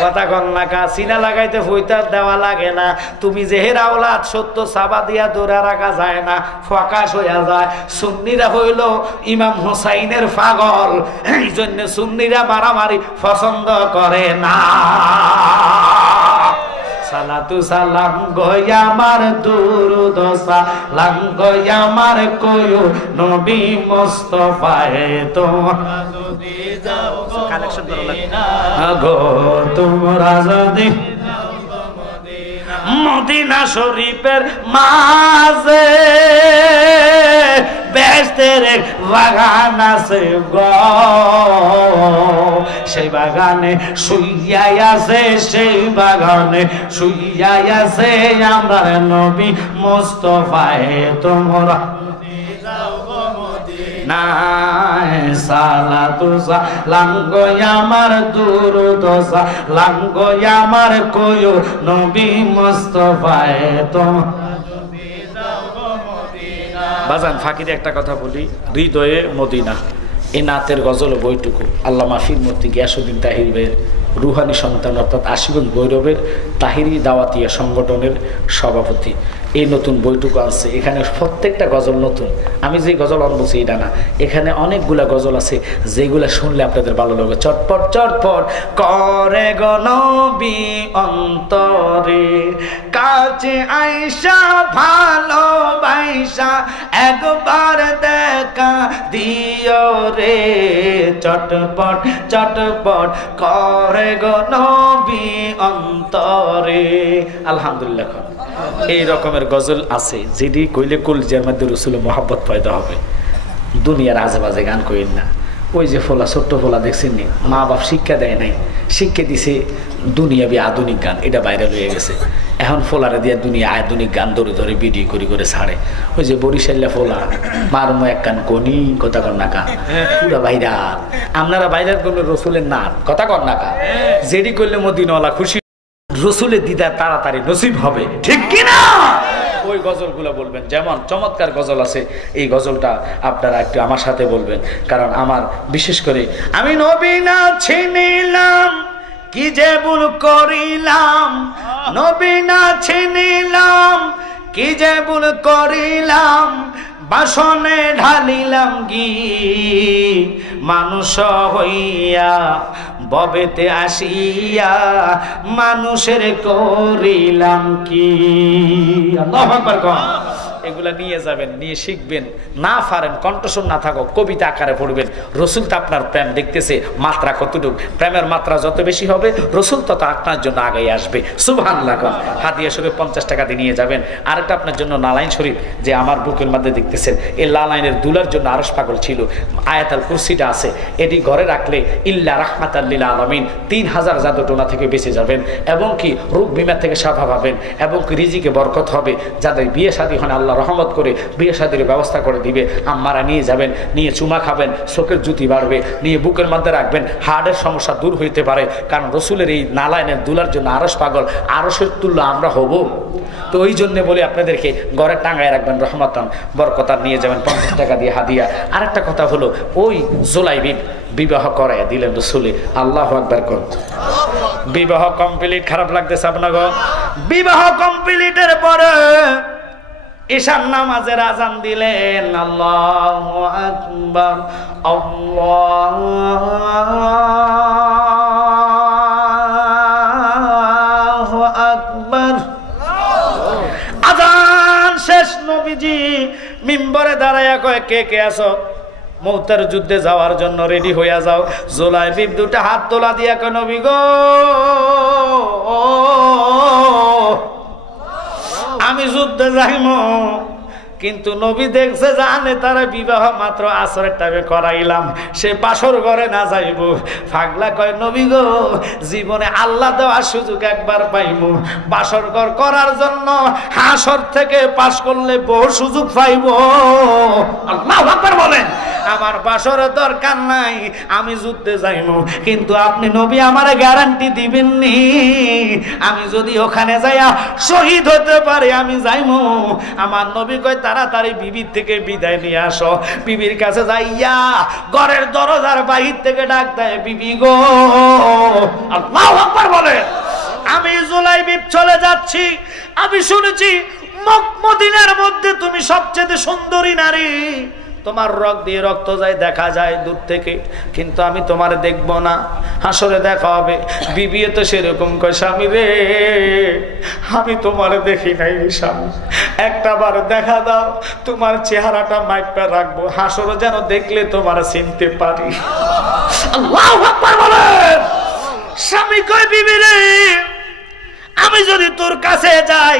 কথা কন না কা সিনা লাগাইতে ফইতার দেওয়া লাগে না, তুমি জেহেরা আওলাদ সত্য সাবা দিয়া দৌড়া রাখা যায় না, ফকাশ হইয়া যায়। সুন্নিরা হইল ইমাম হুসাইনের পাগল, এই জন্য সুন্নিরা মারামারি পছন্দ করে না। সালাতু সালাম গয়া আমার দুরুদ সালাম গয়া আমার কয়ো নবী মুস্তাফায়ে তোমরা যদি যাও কালেকশন করো না গো তোমরা যদি মদিনা শরীফের মাঝে বেহেশতের এক বাগান আছে গো, সেই বাগানে শুইয়াই আছে, সেই বাগানে শুইয়াই আছে আমার নবী মুস্তাফায়ে তোমরা নাই সালাতু সালাম গো আমার দুরুদ সালাম গো আমার কয়ো নবী মুস্তাফায়ে তোমরা। বাজান ফাকিরে একটা কথা বলি, হৃদয়ে মদিনা এই নাতের গজল বইটুকু আল্লামা ফির মূর্তি গিয়াসউদ্দিন তাহির ভাইয়ের রুহানি সন্তান অর্থাৎ আশিগঞ্জ ভৈরবের তাহিরি দাওয়াতিয়া সংগঠনের সভাপতি এই নতুন বইটুকু আনছে। এখানে প্রত্যেকটা গজল নতুন, আমি যে গজল আনবছি এটা না, এখানে অনেকগুলা গজল আছে যেগুলা শুনলে আপনাদের ভালো লাগবে। চটপট চটপট করে গো নবী অন্তরে কাছে আইসা ভালোবাসা একবার দেখা দিও রে, চটপট চটপট করে গো নবী অন্তরে। আলহামদুলিল্লাহ এই রকমের গজল আছে যেটি কইলে কলিজার মধ্যে রসুলের মহব্বত পয়দা হবে। দুনিয়ার আজে বাজে গান কইন না। ওই যে ফোলা ছোট্ট ফোলা দেখছেন নি, মা বাপ শিক্ষা দেয় নাই, শিক্ষা দিছে দুনিয়াবি আধুনিক গান, এটা বাইরে লয়ে গেছে। এখন ফোলারে দিয়ে দুনিয়া আধুনিক গান ধরে ধরে ভিডিও করে করে ছাড়ে। ওই যে বরিশাল্লা ফোলা মারমো এক কান কনি কথা কর না কা পুরা বাইরা, আপনারা বাইরের করলে রসুলের নাম কথা কর না কা, যেটি করলে মদিনাওয়ালা খুশি, রসুলের দিদার তাড়াতাড়ি নসিব হবে, ঠিক কিনা? ওই গজলগুলো বলবেন। যেমন চমৎকার গজল আছে, এই গজলটা আপনারা একটু আমার সাথে বলবেন, কারণ আমার বিশেষ করে আমি নবী না চিনিলাম কি যে ভুল করিলাম, নবী না চিনিলাম কি যে ভুল করিলাম, বাসনে ঢালিলাম গি মানুষ হইয়া ববেতে আসিয়া মানুষের করিলাম কি। আল্লাহু আকবার কোন। এগুলা নিয়ে যাবেন, নিয়ে শিখবেন, না পারেন কণ্ঠস্বর না থাকো কবিতা আকারে পড়বেন। রসুল তো আপনার প্রেম দেখতেছে মাত্রা কতটুকু, প্রেমের মাত্রা যত বেশি হবে রসুল তত আপনার জন্য আগে আসবে। সুবহানাল্লাহ। হাদিয়া শরীফ 50 টাকা দিয়ে নিয়ে যাবেন। আরেকটা আপনার জন্য নালাইন শরীফ, যে আমার বুকের মধ্যে দেখতেছেন এই লালাইনের দুলার জন্য আরশ পাগল ছিল, আয়াতুল কুরসিটা আছে, এটি ঘরে রাখলে ইল্লা রাহমাতাল লিল আলামিন 3000 জাদুটোনা থেকে বেঁচে যাবেন, এবং কি রোগ বিমার থেকে সাফা পাবেন, এবং কি রিজিকে বরকত হবে। যাদের বিয়ে শাদী হয় আল্লাহ রহমত করে বিয়ে শাদীর ব্যবস্থা করে দিবে। আম্মারা নিয়ে যাবেন, নিয়ে চুমা খাবেন, চোখের জুতি বাড়বে, নিয়ে বুকের মধ্যে রাখবেন, হার্টের সমস্যা দূর হইতে পারে, কারণ রসুলের এই নালায়নের দুলার জন্য আরশ পাগল, আরশের তুল্য আমরা হব। তো ওই জন্যে বলে আপনাদেরকে ঘরে টাঙ্গায় রাখবেন, রহমতান বরকতার নিয়ে যাবেন 50 টাকা দিয়ে হাদিয়া। আরেকটা কথা হলো, ওই জুলাইবিব বিবাহ করায় দিলেন রসুলে। আল্লাহু আকবার কোন। বিবাহ কমপ্লিট, খারাপ লাগতেছে আপনাকে? বিবাহ কমপ্লিটের পরে ঈশান নামাজের আজান দিলেন। আল্লাহু আকবার, আল্লাহু আকবার। আজান শেষ, নবীজি মিম্বরে দাঁড়ায়া কয়, কে কে আছো? মৌতের যুদ্ধে যাওয়ার জন্য রেডি হইয়া যাও। জুলাইবিব দুটা হাত তোলা দিয়া কয়, নবী গো আমি যুদ্ধে যাইমু, কিন্তু নবী দেখছে জানে তারা বিবাহ মাত্র আসরের টাইমে করাইলাম, সে বাসর ঘরে না যাইব। পাগলা কয় নবী গো, জীবনে আল্লাহ দেওয়ার সুযোগ একবার পাইব, বাসর ঘর করার জন্য হাসর থেকে পাশ করলে বহু সুযোগ পাইব। আল্লাহু আকবার বলেন। আমার বাসরের দরকার নাই, আমি যুদ্ধে যাইব, কিন্তু আপনি নবী আমারে গ্যারান্টি দিবেন নি আমি যদি ওখানে যাইয়া শহীদ হতে পারি আমি যাইব? আমার নবী কয় তাড়াতাড়ি বিবির থেকে বিদায় নিয়ে আসো। বিবির কাছে যাইয়া ঘরের দরজার বাহির থেকে ডাক দেয়, বিবি গো। আল্লাহু আকবার বলেন। আমি জুলাইবিব চলে যাচ্ছি, আমি শুনেছি মদিনার মধ্যে তুমি সবচেয়ে সুন্দরী নারী, তোমার রক্ত দিয়ে রক্ত যায়, দেখা যায় দূর থেকে, কিন্তু আমি তোমার দেখবো না, হাসরে দেখা হবে। বিবি তো সেরকম কয়, স্বামী রে আমি তোমার দেখি নাই স্বামী, একটা বার দেখা দাও, তোমার চেহারাটা মাইপা রাখবো, হাসরে যেন দেখলে তোমার চিনতে পারি। আল্লাহু আকবার বলেন। স্বামী কয়, বিবি রে আমি যদি তোর কাছে যাই,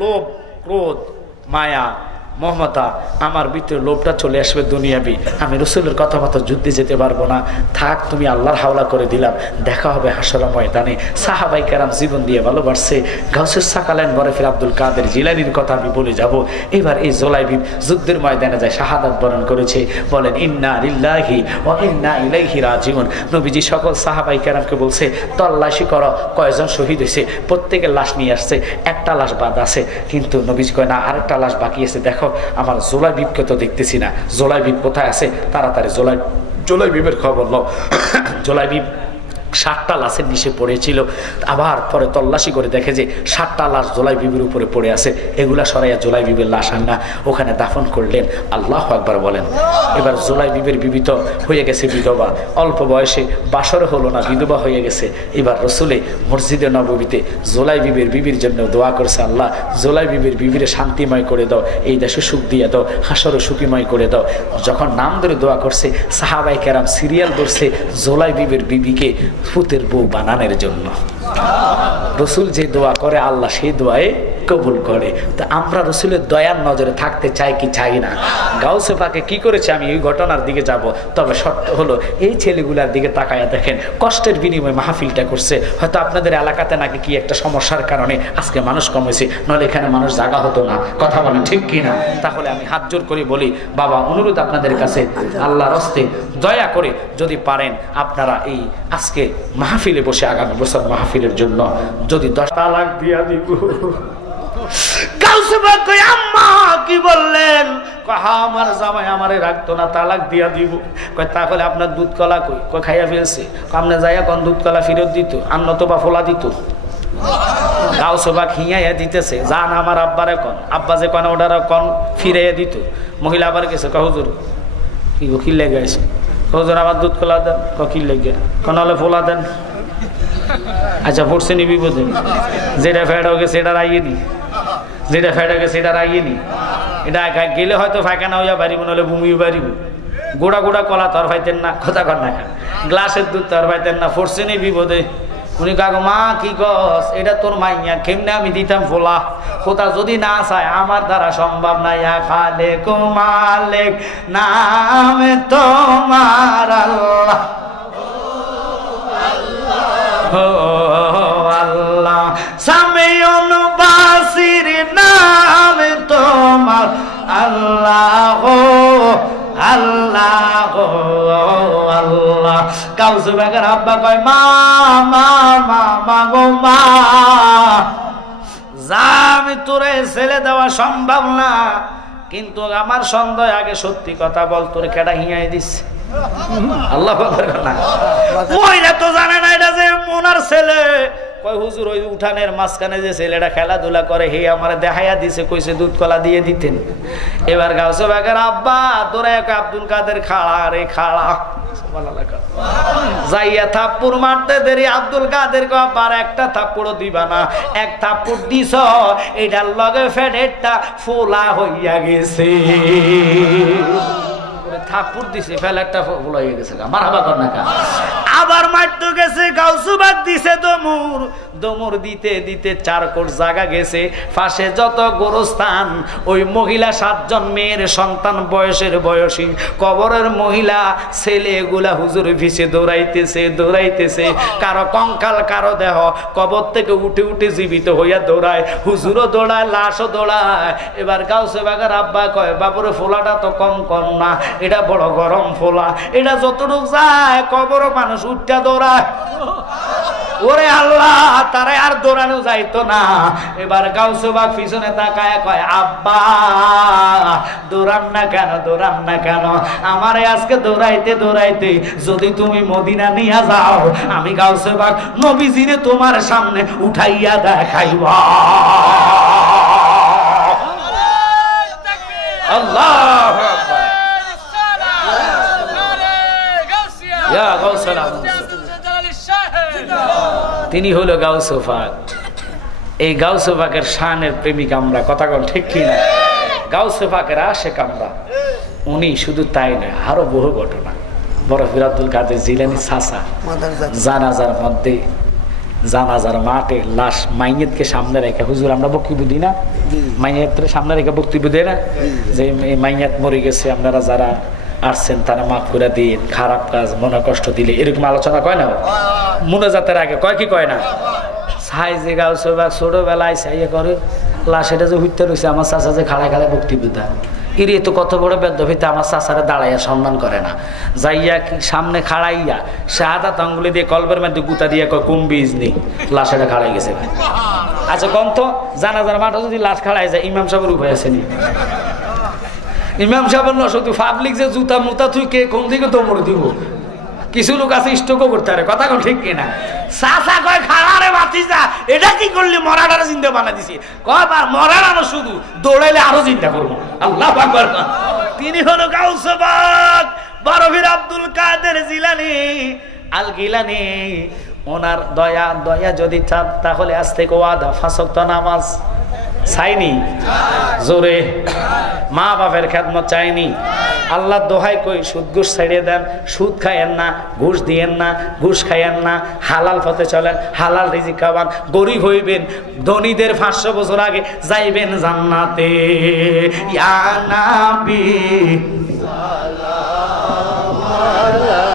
লোভ, ক্রোধ, মায়া, মমতা, আমার ভিতরে লোভটা চলে আসবে দুনিয়াবি, আমি রাসূলের কথাবার্তা যুদ্ধে যেতে পারবো না। থাক, তুমি আল্লাহর হাওলা করে দিলাম, দেখা হবে হাসর ময়দানে। সাহাবাই কেরাম জীবন দিয়ে ভালোবাসছে। গাউসুস সাকালাইন বরফের আব্দুল কাদের জিলানীর কথা আমি বলে যাব। এবার এই জুলাইবিব যুদ্ধের ময়দানে যায়, শাহাদাত বরণ করেছে। বলেন ইন্না লিল্লাহি ওয়া ইন্না ইলাইহি রাজিউন। নবীজি সকল সাহাবাই কেরামকে বলছে তল্লাশি করো কয়জন শহীদ হয়েছে। প্রত্যেকের লাশ নিয়ে আসছে, একটা লাশ বাদ আছে, কিন্তু নবীজি কয় না, আরেকটা লাশ বাকি আছে, দেখো আমার জুলাইবিবকে তো দেখতেছি না, জুলাইবিব কোথায় আছে, তাড়াতাড়ি জুলাইবিবের খবর নাও। জুলাইবিব 7টা লাশের নিচে পড়েছিল। আবার পরে তল্লাশি করে দেখে যে 7টা লাশ জুলাইবিবের উপরে পড়ে আছে। এগুলা সরাইয়া জুলাইবিবের লাশ আনা ওখানে দাফন করলেন। আল্লাহু আকবার বলেন। এবার জুলাইবিবের বিবি তো হয়ে গেছে বিধবা, অল্প বয়সে বাসর হলো না, বিধবা হয়ে গেছে। এবার রসুলে মসজিদে নববীতে জুলাইবিবের বিবির জন্য দোয়া করছে, আল্লাহ জুলাইবিবের বিবিরে শান্তিময় করে দাও, এই দেশে সুখ দিয়ে দাও, হাসরও সুখীময় করে দাও। যখন নাম ধরে দোয়া করছে, সাহাবায়ে কেরাম সিরিয়াল ধরছে জুলাইবিবের বিবিকে ফুতের বউ বানানোর জন্য। রসুল যে দোয়া করে আল্লাহ সেই দোয়ায় কবুল করে। তো আমরা রসুলের দয়ার নজরে থাকতে চাই কি চাই না? গাউসে পাকে কি করেছে আমি এই ঘটনার দিকে যাব, তবে শর্ত হলো এই ছেলেগুলার দিকে তাকায়া দেখেন, কষ্টের বিনিময়ে মাহফিলটা করছে। হয়তো আপনাদের এলাকাতে নাকি কি একটা সমস্যার কারণে আজকে মানুষ কমেছে, নইলে এখানে মানুষ জাগা হতো না। কথা বলেন ঠিক কি না? তাহলে আমি হাত জোর করে বলি, বাবা অনুরোধ আপনাদের কাছে, আল্লাহর হস্তে দয়া করে যদি পারেন আপনারা এই আজকে মাহফিলে বসে আগামী বছর মাহফিলের জন্য যদি 10 তালাক দিয়া দিব। কাউসুবা কই আম্মা কি বললেন? কহা আমার জামাই আমারে রাখতো না, তালাক দিয়া দিব। কয় তাহলে আপনার দুধ কলা কই? কয় খাইয়া ফেলছে। আপনি যাইয়া কোন দুধ কলা ফেরত দিত, আন্ন তো বা ফোলা দিত। গাউসুবা খিয়াইয়া দিতেছে, জান আমার আব্বারে কোন, আব্বা যে কোন ওটার কোন ফিরাইয়া দিত। মহিলা আবার গেছে, কহ হুজুর কি গো কি লেগে আছে? হুজুর আবার দুধ কলা দেন। কি লেগে? কোন হলে ফোলা দেন। আচ্ছা পড়ছে নি বিপদে, যেটা ফেড হয়ে গেছে এটা রাইয়েনি, যেটা ফেড হয়ে গেছে এটা রাইয়েনি। এটা গেলে হয়তো ফাঁকানা হইয়া পারিব, নাহলে ভূমিও পারিব। গোড়া গোড়া কলা তর পাইতেন না, কথা কর না, গ্লাসের দুধ তর পাইতেন না, পড়ছে নি বিপদে। উনি কাকু মা কি গছ, এটা তোর মাইয়া, কেমনে আমি দিতাম ফোলা, কোথা যদি না চায় আমার দ্বারা সম্ভব না। খালে কুমালেক নাম তোমার আল্লাহ, আল্লাহ সামিউন বাসির নাম তোমার আল্লাহ, আল্লাহ আল্লাহ। কাউসুবাগের আব্বা কয় মা মা মা মা গো মা, যা আমি তোরে ছেলে দেওয়া সম্ভব না, কিন্তু আমার সন্দেহ আগে সত্যি কথা বল, তোর কেডা হিয়াই দিচ্ছে? আল্লাহ না, মহিলা তো জানে না এটা যে মোনার ছেলে। কয় হুজুর ওই উঠানের মাঝখানে যে ছেলেটা খেলাধুলা করে, হে আমার দেখাইয়া দিছে, কইছে দুধ কলা দিয়ে দিতেন। এবার গাউসে বাগের আব্বা তোরা এক আব্দুল কাদের খাড়া রে খাড়া, যাইয়া থাপ্পুর মারতে দেরি আব্দুল কাদের আবার একটা থাপ্পুড়ও দিবা না, এক থাপ্পুর দিছ এটার লগে ফেডেরটা ফোলা হইয়া গেছে। থাপ্পুর দিছে ফেলে একটা ফোলা হয়ে গেছে। মারহাবা কর না কা আবার মারতে গেছে, গাউসুবাগ দিছে দমুর দিতে দিতে 4 কোট জায়গা গেছে। পাশে যত গোরস্থান, ওই মহিলা 7 জন মেয়ের সন্তান বয়সী কবরের মহিলা ছেলেগুলা হুজুর পিছে দৌড়াইতেছে। কারো কঙ্কাল, কারো দেহ কবর থেকে উঠে উঠে জীবিত হইয়া দৌড়ায়, হুজুরও দৌড়ায়, লাশও দৌড়ায়। এবার গাউসে বাগার আব্বা কয়, বাবুরে ফোলাটা তো কম না, এটা বড় গরম ফোলা, এটা যতটুক যায় কবরও মানুষ উঠটা দৌড়ায়। ওরে আল্লাহ, তারা আর দৌড়ানো যাইতো না। এবার গাউসে বাগ পিছনে তাকায় কয়, আব্বা দৌড়ান না কেন? আমারে আজকে দৌড়াইতে যদি তুমি মদিনা নিয়ে যাও, আমি গাউসে বাগ নবীজিরে তোমার সামনে উঠাইয়া দেখাইবা। আল্লাহু আকবার। ইয়া গাউসুল আজম, তিনি হলো গাউসে পাক। এই গাউসে পাকের শানের প্রেমিক আমরা, কথা কোন ঠিক কি না? গাউসে পাকের আশেক আমরা। উনি শুধু তাই নয়, আরো বহু ঘটনা। বরফির আব্দুল কাদের জিলানী চাচা জানাজার মাঠে লাশ মাইয়েতকে সামনে রেখে, হুজুর আমরা বক্তব্য দিই না, মাইয়েতের সামনে রেখে বক্তব্য দেয় না যে মাইয়াত মরে গেছে, আপনারা যারা আসছেন তারা মাফ করে দিন, খারাপ কাজ মনে কষ্ট দিলে, এরকম আলোচনা কয় না মুনাজাতের আগে, কয় কি কয় না? ছাই যে গাউসে বাগ ছোটবেলায় ছাইয়ে করে লাশ, এটা যে হুইতে রয়েছে, আমার চাচা যে খাড়ায় বক্তব্য দেয়, এর তো কত বড় বেদভিতে আমার চাচারা দাঁড়াইয়া সম্মান করে না, যাইয়া সামনে খাড়াইয়া শাহাদাত আঙ্গুলি দিয়ে কলবের মধ্যে গুতা দিয়ে কয় কুম্বি ইজনি, লাশ এটা খাড়াই গেছে। আচ্ছা গন্থ জানাজার মাঠে যদি লাশ খাড়াই যায়, ইমাম সাহেবের উপায় আছে নি? ইমাম সাহেবের না শুধু পাবলিক যে জুতা মুতা তুই কে কোন দিকে দৌড় দিব, কিছু লোক আছে স্টোকও করতে পারে, কথা কোন ঠিক কিনা? চাচা কয় খাড়ারে বাতিজা, এটা কি করলি? মরাটারে চিন্তা বানা দিছি। কয় মরানো শুধু দৌড়াইলে আরো চিন্তা করবো। আল্লাহু আকবার। তিনি হলো গাউসে পাক বরফির আব্দুল কাদের জিলানী আল গিলানী। ওনার দয়া যদি চান তাহলে আজ থেকে ওয়াদা 5 ওয়াক্ত নামাজ চাইনি, জোরে মা বাপের খেদমত চাইনি, আল্লাহ দোহাই কই সুদ ঘুষ ছাড়িয়ে দেন, সুদ খাইয়েন না, ঘুষ দিয়েন না, ঘুষ খাইয়েন না, হালাল পথে চলেন, হালাল রিজিক খাবান, গরিব হইবেন, ধনীদের 500 বছর আগে যাইবেন জান্নাতে। ইয়া নবী সাল্লাল্লাহু আলাইহি